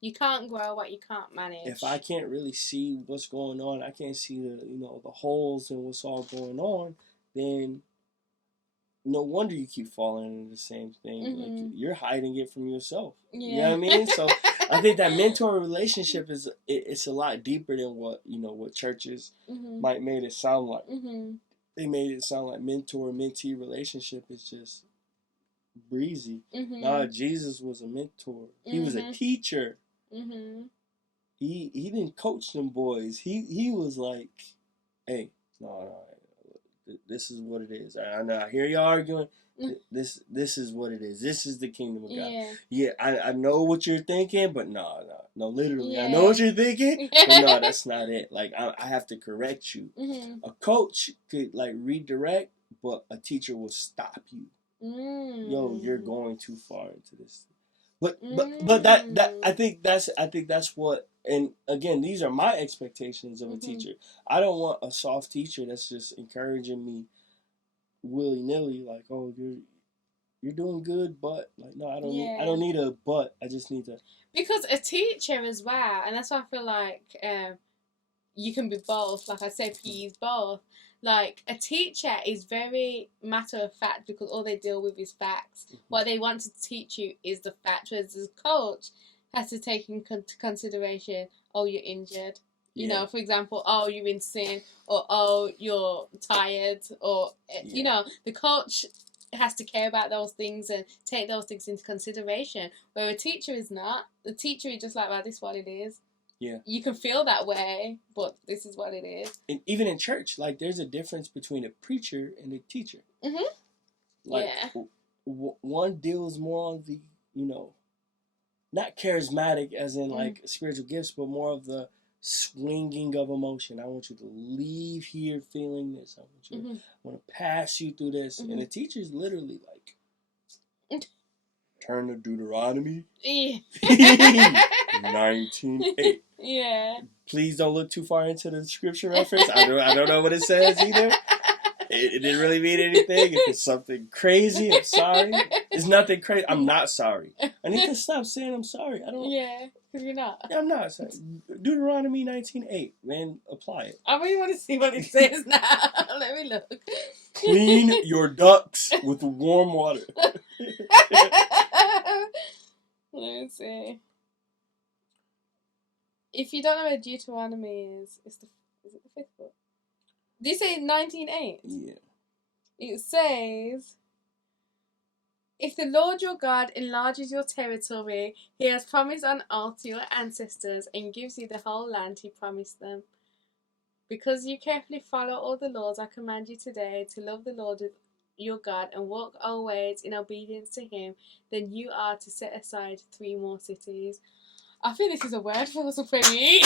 You can't grow what you can't manage. If I can't really see what's going on, I can't see the holes and what's all going on, then no wonder you keep falling into the same thing. Like, you're hiding it from yourself. Yeah. You know what I mean? So I think that mentor relationship it's a lot deeper than what churches might made it sound like. They made it sound like mentor-mentee relationship is just breezy. Nah, Jesus was a mentor. He was a teacher. He didn't coach them boys. He was like, hey, no, this is what it is. I know. I hear you arguing. This is what it is. This is the kingdom of God. Yeah, I know what you're thinking, but no, literally, I know what you're thinking, but no, that's not it. Like, I have to correct you. A coach could, like, redirect, but a teacher will stop you. You're going too far into this. But that I think that's what. And again, these are my expectations of a teacher. I don't want a soft teacher that's just encouraging me willy-nilly, like, oh, you're doing good, but, like, no, I don't need a but. I just need to. Because a teacher as well, and that's why I feel like you can be both. Like I said, PE is both. Like, a teacher is very matter of fact because all they deal with is facts. What they want to teach you is the fact, whereas a coach has to take into consideration, oh, you're injured. You know, for example, oh, you're in sin, or oh, you're tired, or, the coach has to care about those things and take those things into consideration, where a teacher is not. The teacher is just like, well, this is what it is. Yeah. You can feel that way, but this is what it is. And even in church, like, there's a difference between a preacher and a teacher. Like, one deals more on the, not charismatic as in, like, spiritual gifts, but more of the swinging of emotion. I want you to leave here feeling this. I want you. I want to pass you through this. And the teacher's literally like, turn to Deuteronomy 19:8. Yeah. Please don't look too far into the scripture reference. I don't know what it says either. It didn't really mean anything. If it's something crazy, I'm sorry. It's nothing crazy. I'm not sorry. I need to stop saying I'm sorry. I don't. Yeah, because you're not. Yeah, I'm not sorry. Deuteronomy 19:8. Man, apply it. I really want to see what it says now. Let me look. Clean your ducks with warm water. Let's see. If you don't know what Deuteronomy is it the fifth book? Did you say 19:8? Yeah. It says, if the Lord your God enlarges your territory, he has promised on oath to your ancestors and gives you the whole land he promised them. Because you carefully follow all the laws I command you today to love the Lord your God and walk always in obedience to him, then you are to set aside 3 more cities. I think this is a word for us already.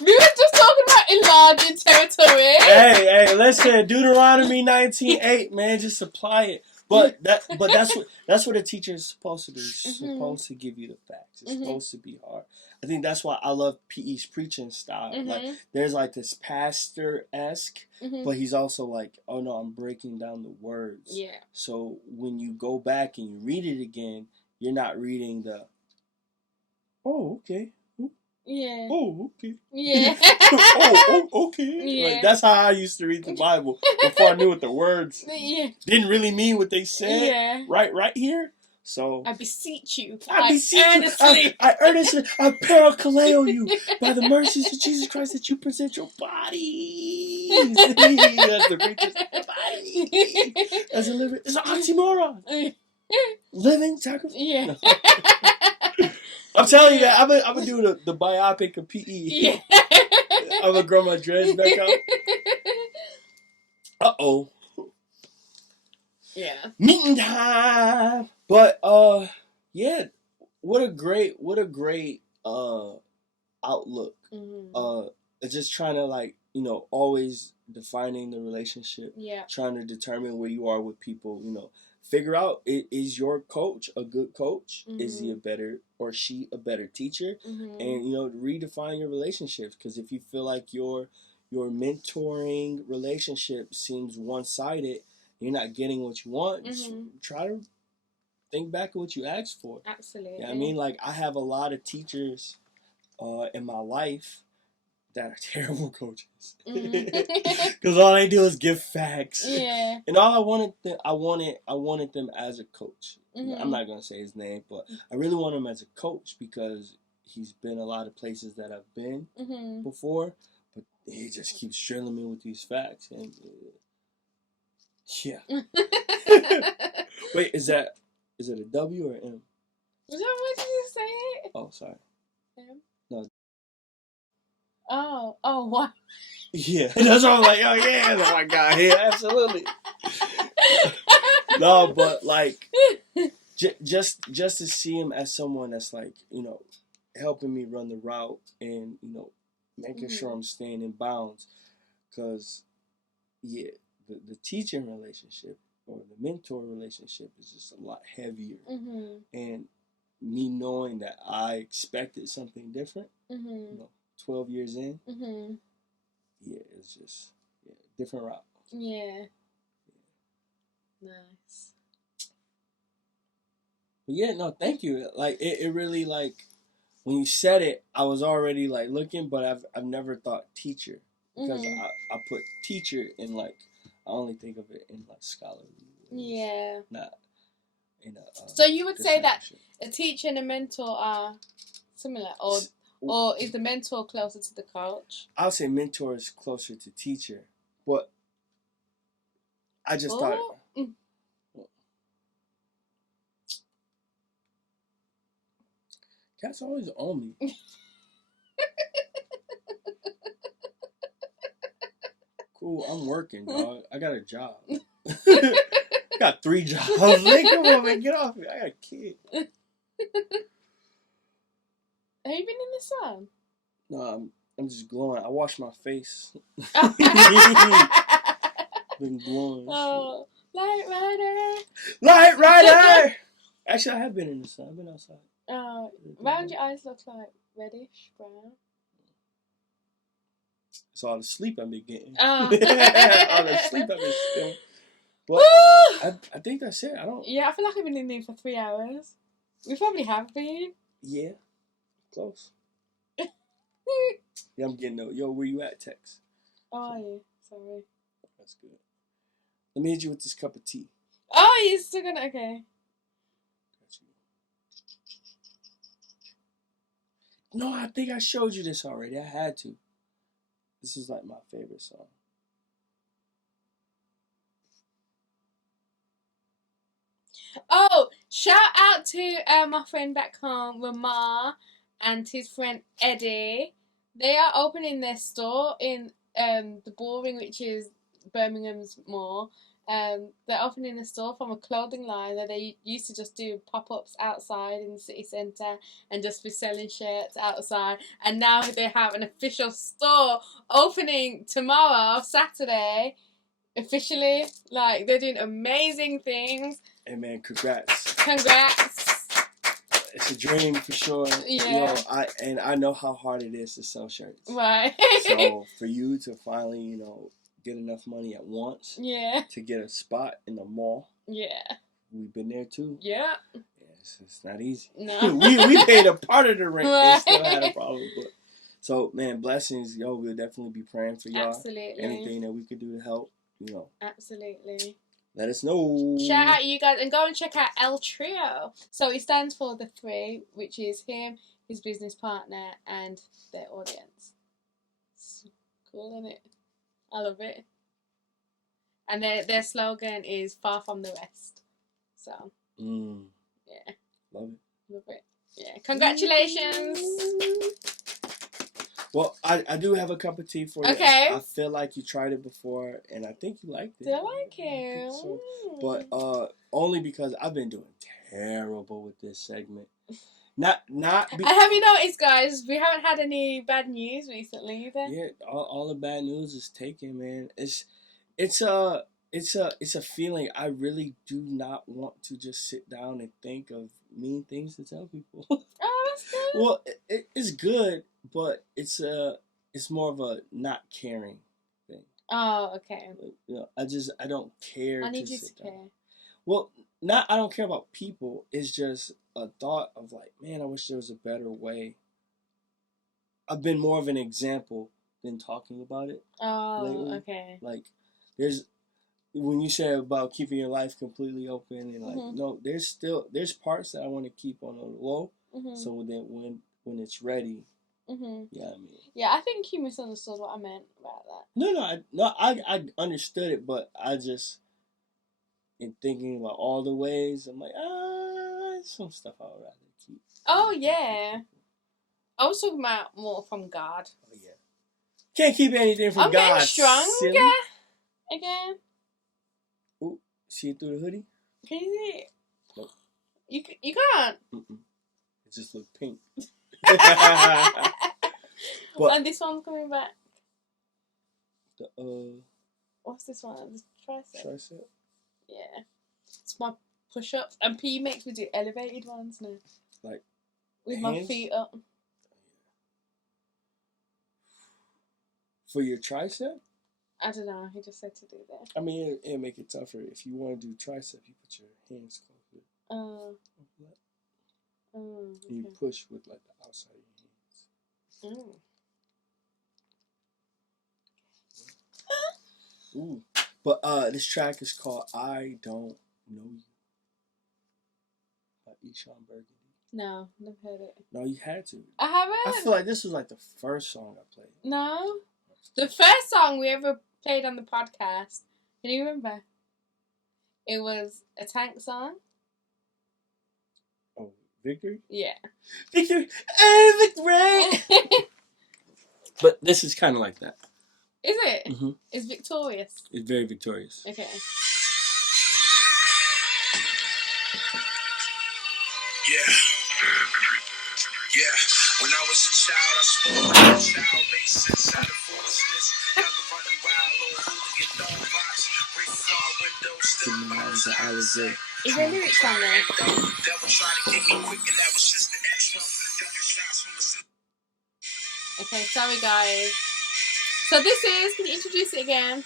We were just talking about enlarging territory. Hey, listen, Deuteronomy 19:8, man, just apply it. But that's what a teacher is supposed to do. It's supposed to give you the facts. It's supposed to be hard. I think that's why I love PE's preaching style. Like, there's like this pastor-esque, but he's also like, oh no, I'm breaking down the words. Yeah. So when you go back and you read it again, you're not reading the, oh, okay. Yeah. Oh, okay. Yeah. Okay. Yeah. Like, that's how I used to read the Bible before I knew what the words didn't really mean what they said. Yeah. Right here. So I beseech you. I earnestly, I parakaleo you by the mercies of Jesus Christ that you present your body. That's the preacher's body. As a living, it's an oxymoron. Living sacrifice. Yeah. No. I'm telling you that I'm gonna do the biopic of PE. Yeah. I'm gonna grow my dreads back out. Uh-oh. Yeah. Meeting time. But yeah, what a great outlook. Just trying to, like, always defining the relationship. Yeah. Trying to determine where you are with people, figure out, is your coach a good coach? Is he a better, or she a better teacher? And redefine your relationships, because if you feel like your mentoring relationship seems one-sided, you're not getting what you want, just try to think back at what you asked for. Absolutely. Yeah, I mean, like, I have a lot of teachers in my life that are terrible coaches, because all they do is give facts. Yeah. And all I wanted them as a coach. I'm not gonna say his name, but I really want him as a coach because he's been a lot of places that I've been before, but he just keeps drilling me with these facts, and yeah. Wait, is it a W or an M? Is that what you say? Oh, sorry. M? No. Oh, what? Yeah, that's why I'm like, oh yeah, oh my God, yeah, absolutely. No, but like, just to see him as someone that's like, helping me run the route and making sure I'm staying in bounds, because yeah, the teaching relationship or the mentor relationship is just a lot heavier, and me knowing that I expected something different, 12 years in, yeah, it's just different route. Yeah. Nice. But yeah, no, thank you. Like, it really, like, when you said it, I was already like looking, but I've never thought teacher, because I put teacher in, like, I only think of it in, like, scholarly ways. Yeah. Not in a. So you would say that a teacher and a mentor are similar, or is the mentor closer to the coach? I would say mentor is closer to teacher, but I just thought. Cat's always on me. Cool, I'm working, dog. I got a job. I got 3 jobs. Like, come on, man, get off me. I got a kid. Have you been in the this one? No, I'm just glowing. I wash my face. Been glowing. Oh, Light Rider. Light Rider! Actually, I have been in the sun. I've been outside. Round your eyes look like reddish brown. It's all the sleep I've been getting. Oh. All the sleep I've been stealing. But I think that's it. I don't. Yeah, I feel like I've been in there for 3 hours. We probably have been. Yeah, close. Yeah, I'm getting yo, where you at, text. Oh, yeah. Sorry. That's good. Let me hit you with this cup of tea. Oh, you're still gonna. Okay. Got you. No, I think I showed you this already. I had to. This is like my favorite song. Oh, shout out to my friend back home, Ramar, and his friend Eddie. They are opening their store in the Bullring, which is Birmingham's Mall. They're opening a store from a clothing line that they used to just do pop-ups outside in the city centre and just be selling shirts outside. And now they have an official store opening tomorrow, Saturday, officially. Like, they're doing amazing things. Hey man, congrats. Congrats. It's a dream for sure. Yeah. I know how hard it is to sell shirts. Right. So for you to finally, get enough money at once. Yeah. To get a spot in the mall. Yeah. We've been there too. Yeah. Yes, it's not easy. No. we paid a part of the rent and still Right. had a problem. But so man, blessings, yo. We'll definitely be praying for y'all. Absolutely. Anything that we could do to help, Absolutely. let us know. Shout out you guys and go and check out El Trio. So it stands for the three, which is him, his business partner, and their audience. It's cool, isn't it? I love it. And their slogan is "Far from the Rest." So yeah, Love it. love it. Yeah, congratulations. Well, I do have a cup of tea for you. Okay. I feel like you tried it before, and I think you liked it. Do I like I it? think so. But only because I've been doing terrible with this segment. Not. Have you noticed, guys? We haven't had any bad news recently either. Yeah, all the bad news is taken, man. It's a feeling. I really do not want to just sit down and think of mean things to tell people. Oh, that's good. Well, it's good, but it's more of a not caring thing. Oh, okay. I don't care. I need you to sit down. care. Well, I don't care about people. It's just a thought of like, man, I wish there was a better way. I've been more of an example than talking about it. Oh, lately. okay. Like, when you say about keeping your life completely open and like, no, there's parts that I want to keep on the low. Mm-hmm. So then when it's ready, Mm-hmm. yeah, I mean. Yeah, I think you misunderstood what I meant about that. No, I understood it, but I just, in thinking about all the ways, I'm like, some stuff I would rather keep. Oh, yeah. I was talking about more from God. Oh, yeah. Can't keep anything from I'm God. getting strong silly. again. Ooh, see it through the hoodie? Can you see it? Nope. You can't. Mm-mm. It just looked pink. But, and this one's coming back. What's this one? The tricep? Yeah. It's my push-ups. And P makes me do elevated ones now. Like with hands? my feet up. For your tricep? I don't know. He just said to do that. I mean, it'll make it tougher. If you want to do tricep, you put your hands close. Okay. You push with like the outside of your hands. Ooh. But this track is called I Don't Know You by Eshawn Burgundy. No, never heard it. No, you had to. I haven't. I feel like this was like the first song I played. No. The first song we ever played on the podcast, can you remember? It was a Tank song. Oh, Victory? Yeah. Victory! Victory! But this is kind of like that. Is it? Mm-hmm. It's victorious. It's very victorious. Okay. Yeah. When I was a child, I spoke like a child, made sense out of foolishness. Young and running wild, old hooligan, don't box. Break the car windows, still in bottles of Alizé. Is there lyrics on there? Devil tried to get me quick, and that was just the intro. Ducking shots from a... Okay, sorry guys. So this is, can you introduce it again?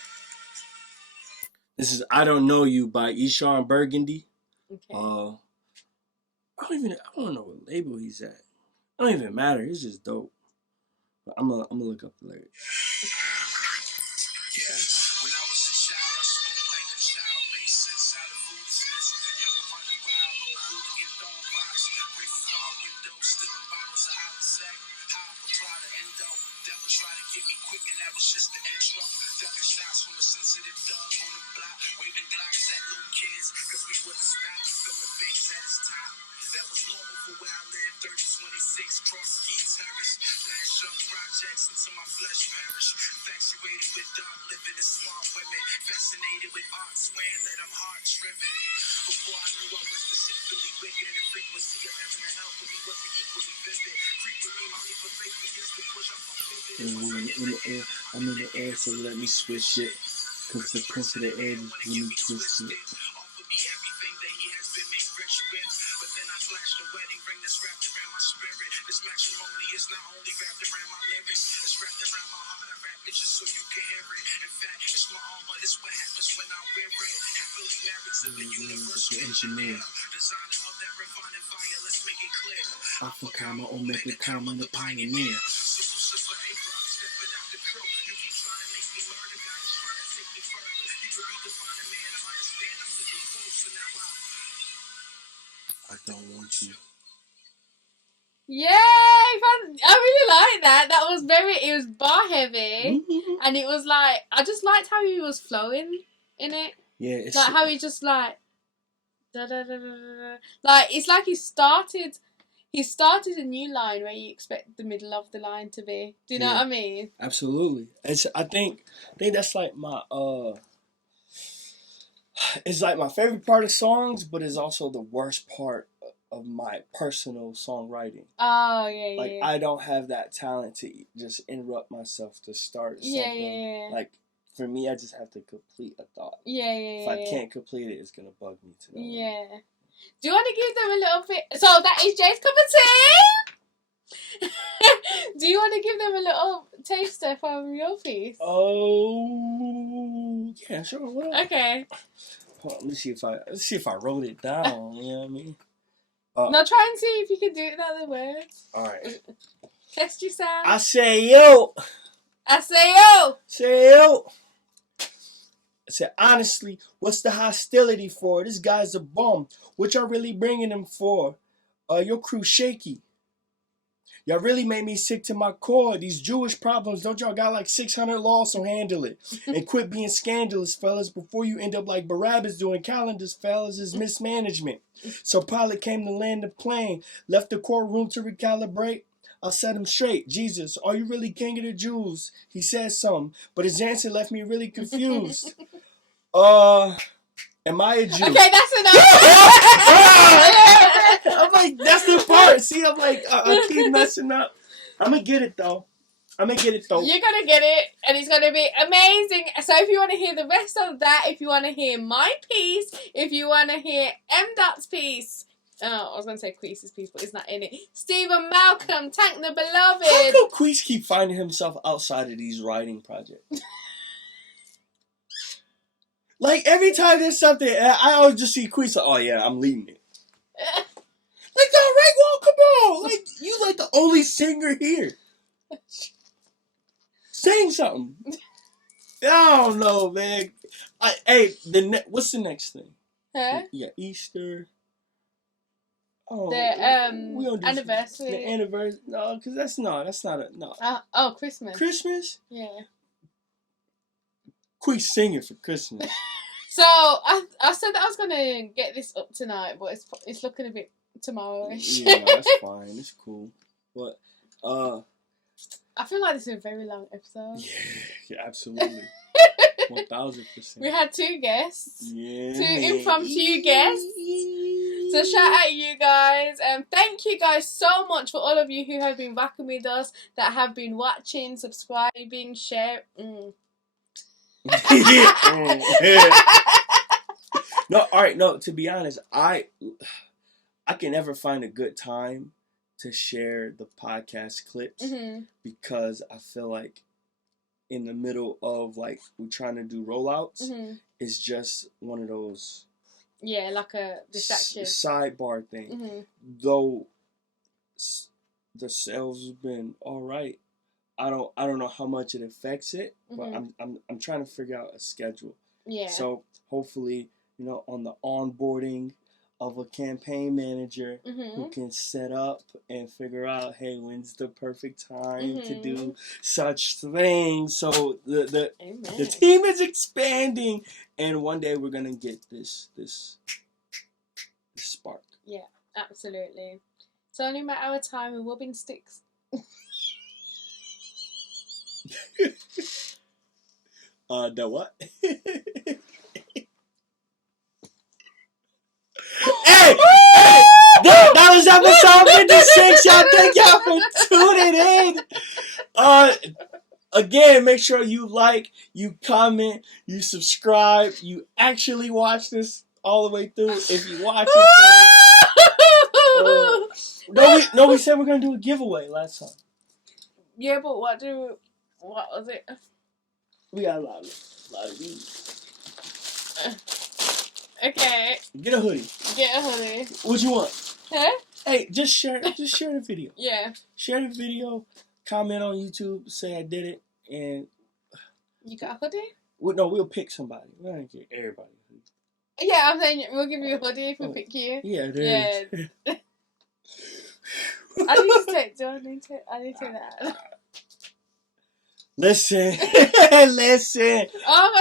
This is I Don't Know You by Eshawn Burgundy. Okay. I don't know what label he's at. It don't even matter. It's just dope. But I'm gonna look up the lyrics. Yeah, when I was a child, I spoke like a child, made sense out of foolishness. Young and running wild, old hooligan, don't box. Breaking car windows, stealing bottles of Alizé. High for Prada Endo. Devil tried to get me quick, and that was just the intro. Ducking shots from a sensitive dog on the block. Waving glocks at little kids, cause we wouldn't stop. Throwing things at his top. That was normal for where I lived. 3026 Cross Keys Terrace. Flash jump projects until my flesh perish. Infatuated with dark living and smart women. Fascinated with art, swearing that I'm heart driven. Before I knew I was deceitfully wicked, and the frequency of heaven and hell for me wasn't equally vivid. Frequently, my leap of faith begins to push off my pivot. I'm in the air, so let me switch it. Cause the prince of the air just really twisted. Offer me everything that he has been made rich with. But then I flashed a wedding ring that's wrapped around my spirit. This matrimony is not only wrapped around my lyrics, it's wrapped around my heart. I rap it just so you can hear it. In fact, it's my armor, it's what happens when I wear it. Happily married to the universal engineer. Designer of that refining fire, let's make it clear. Alpha Comma, Omega Comma, the pioneer. So Lucifer, Abraham, stepping out the crew. You keep trying to make me murder, God is trying to take me further. You can redefine a man, I understand, I'm living full, so now I don't want you. Yay! I really like that. That was it was bar heavy. Mm-hmm. And it was like, I just liked how he was flowing in it. Yeah, it's Like how he just like, da da da da da. Like, it's like he started a new line where you expect the middle of the line to be. Do you know what I mean? Absolutely. I think that's like my it's like my favorite part of songs, but it's also the worst part of my personal songwriting. Oh yeah, Like yeah. I don't have that talent to just interrupt myself to start something. Yeah. Like for me, I just have to complete a thought. Yeah. If I can't complete it, it's gonna bug me to no end. Yeah. Do you want to give them a little bit? So that is Jay's cup of tea. Do you want to give them a little taster from your piece? Oh, yeah, sure. What else? Okay. Hold on, let's see if I wrote it down. You know what I mean? Now try and see if you can do it in other words. All right. Test your sound. I say yo. I say yo. Say yo. I said, honestly, what's the hostility for? This guy's a bum. What y'all really bringing him for? Your crew shaky. Y'all really made me sick to my core. These Jewish problems, don't y'all got like 600 laws, so handle it. And quit being scandalous, fellas, before you end up like Barabbas doing calendars, fellas, is mismanagement. So Pilate came to land the plane, left the courtroom to recalibrate. I set him straight. Jesus, are you really king of the Jews? He said something, but his answer left me really confused. Am I a Jew? Okay, that's enough. I'm like, that's the part. See, I'm like, I keep messing up. I'm gonna get it though. You're gonna get it, and it's gonna be amazing. So if you want to hear the rest of that, if you want to hear my piece, if you want to hear M.Dot's piece, I was gonna say Queese's piece, but it's not in it. Stephen Malcolm, Tank the Beloved. How come Queese keep finding himself outside of these writing projects? Like every time there's something, I always just see Queese. Oh yeah, I'm leading it. Like, all right, well, come on. Like, you like the only singer here. Sing something. I don't know, man. What's the next thing? Huh? Yeah, Easter. Oh, The anniversary. The anniversary. No, because that's not a no. Christmas. Christmas? Yeah. Quit singing for Christmas. So I said that I was gonna get this up tonight, but it's looking a bit tomorrow-ish. Yeah, that's fine. It's cool. But I feel like this is a very long episode. Yeah, absolutely. 1000%. We had 2 guests. Yeah. Two impromptu guests. So shout out you guys. Thank you guys so much for all of you who have been rocking with us, that have been watching, subscribing, sharing. No, all right. No, to be honest, I can never find a good time to share the podcast clips because I feel like in the middle of like we're trying to do rollouts, it's just one of those like a distraction sidebar thing. Though the sales have been all right, I don't know how much it affects it, but I'm trying to figure out a schedule. Yeah. So hopefully, on the onboarding of a campaign manager who can set up and figure out, hey, when's the perfect time to do such things. So the team is expanding, and one day we're gonna get this spark. Yeah, absolutely. It's only a matter of time, and we'll be in sticks. The what? Hey, that was episode 56. Y'all, thank y'all for tuning in. Again, make sure you like, you comment, you subscribe, you actually watch this all the way through. If you watch it, we said we're gonna do a giveaway last time. Yeah, but what was it? We got a lot of these. Okay. Get a hoodie. What you want? Huh? Hey, just share the video. Yeah. Share the video. Comment on YouTube. Say I did it, and you got a hoodie? We'll pick somebody. We're gonna get everybody a hoodie. Yeah, I'm saying we'll give you a hoodie if we pick you. Yeah. I need to take that. Listen. Oh,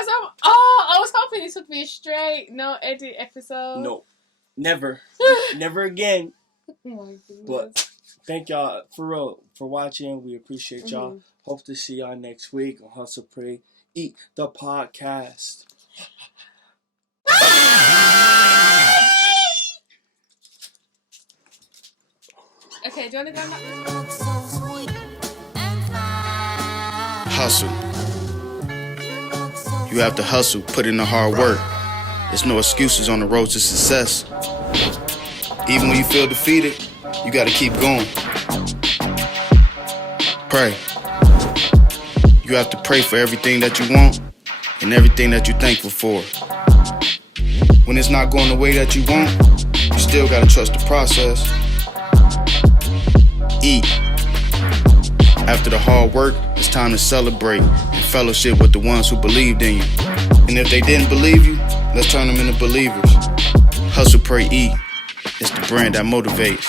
I was hoping this would be a straight, no edit episode. No, never again. Oh my goodness. But thank y'all for real for watching. We appreciate y'all. Hope to see y'all next week on Hustle, Pray, Eat the podcast. Okay, do you want to go back? Hustle. You have to hustle, put in the hard work. There's no excuses on the road to success. Even when you feel defeated, you gotta keep going. Pray. You have to pray for everything that you want and everything that you're thankful for. When it's not going the way that you want, you still gotta trust the process. Eat. After the hard work, it's time to celebrate and fellowship with the ones who believed in you. And if they didn't believe you, let's turn them into believers. Hustle, pray, eat. It's the brand that motivates.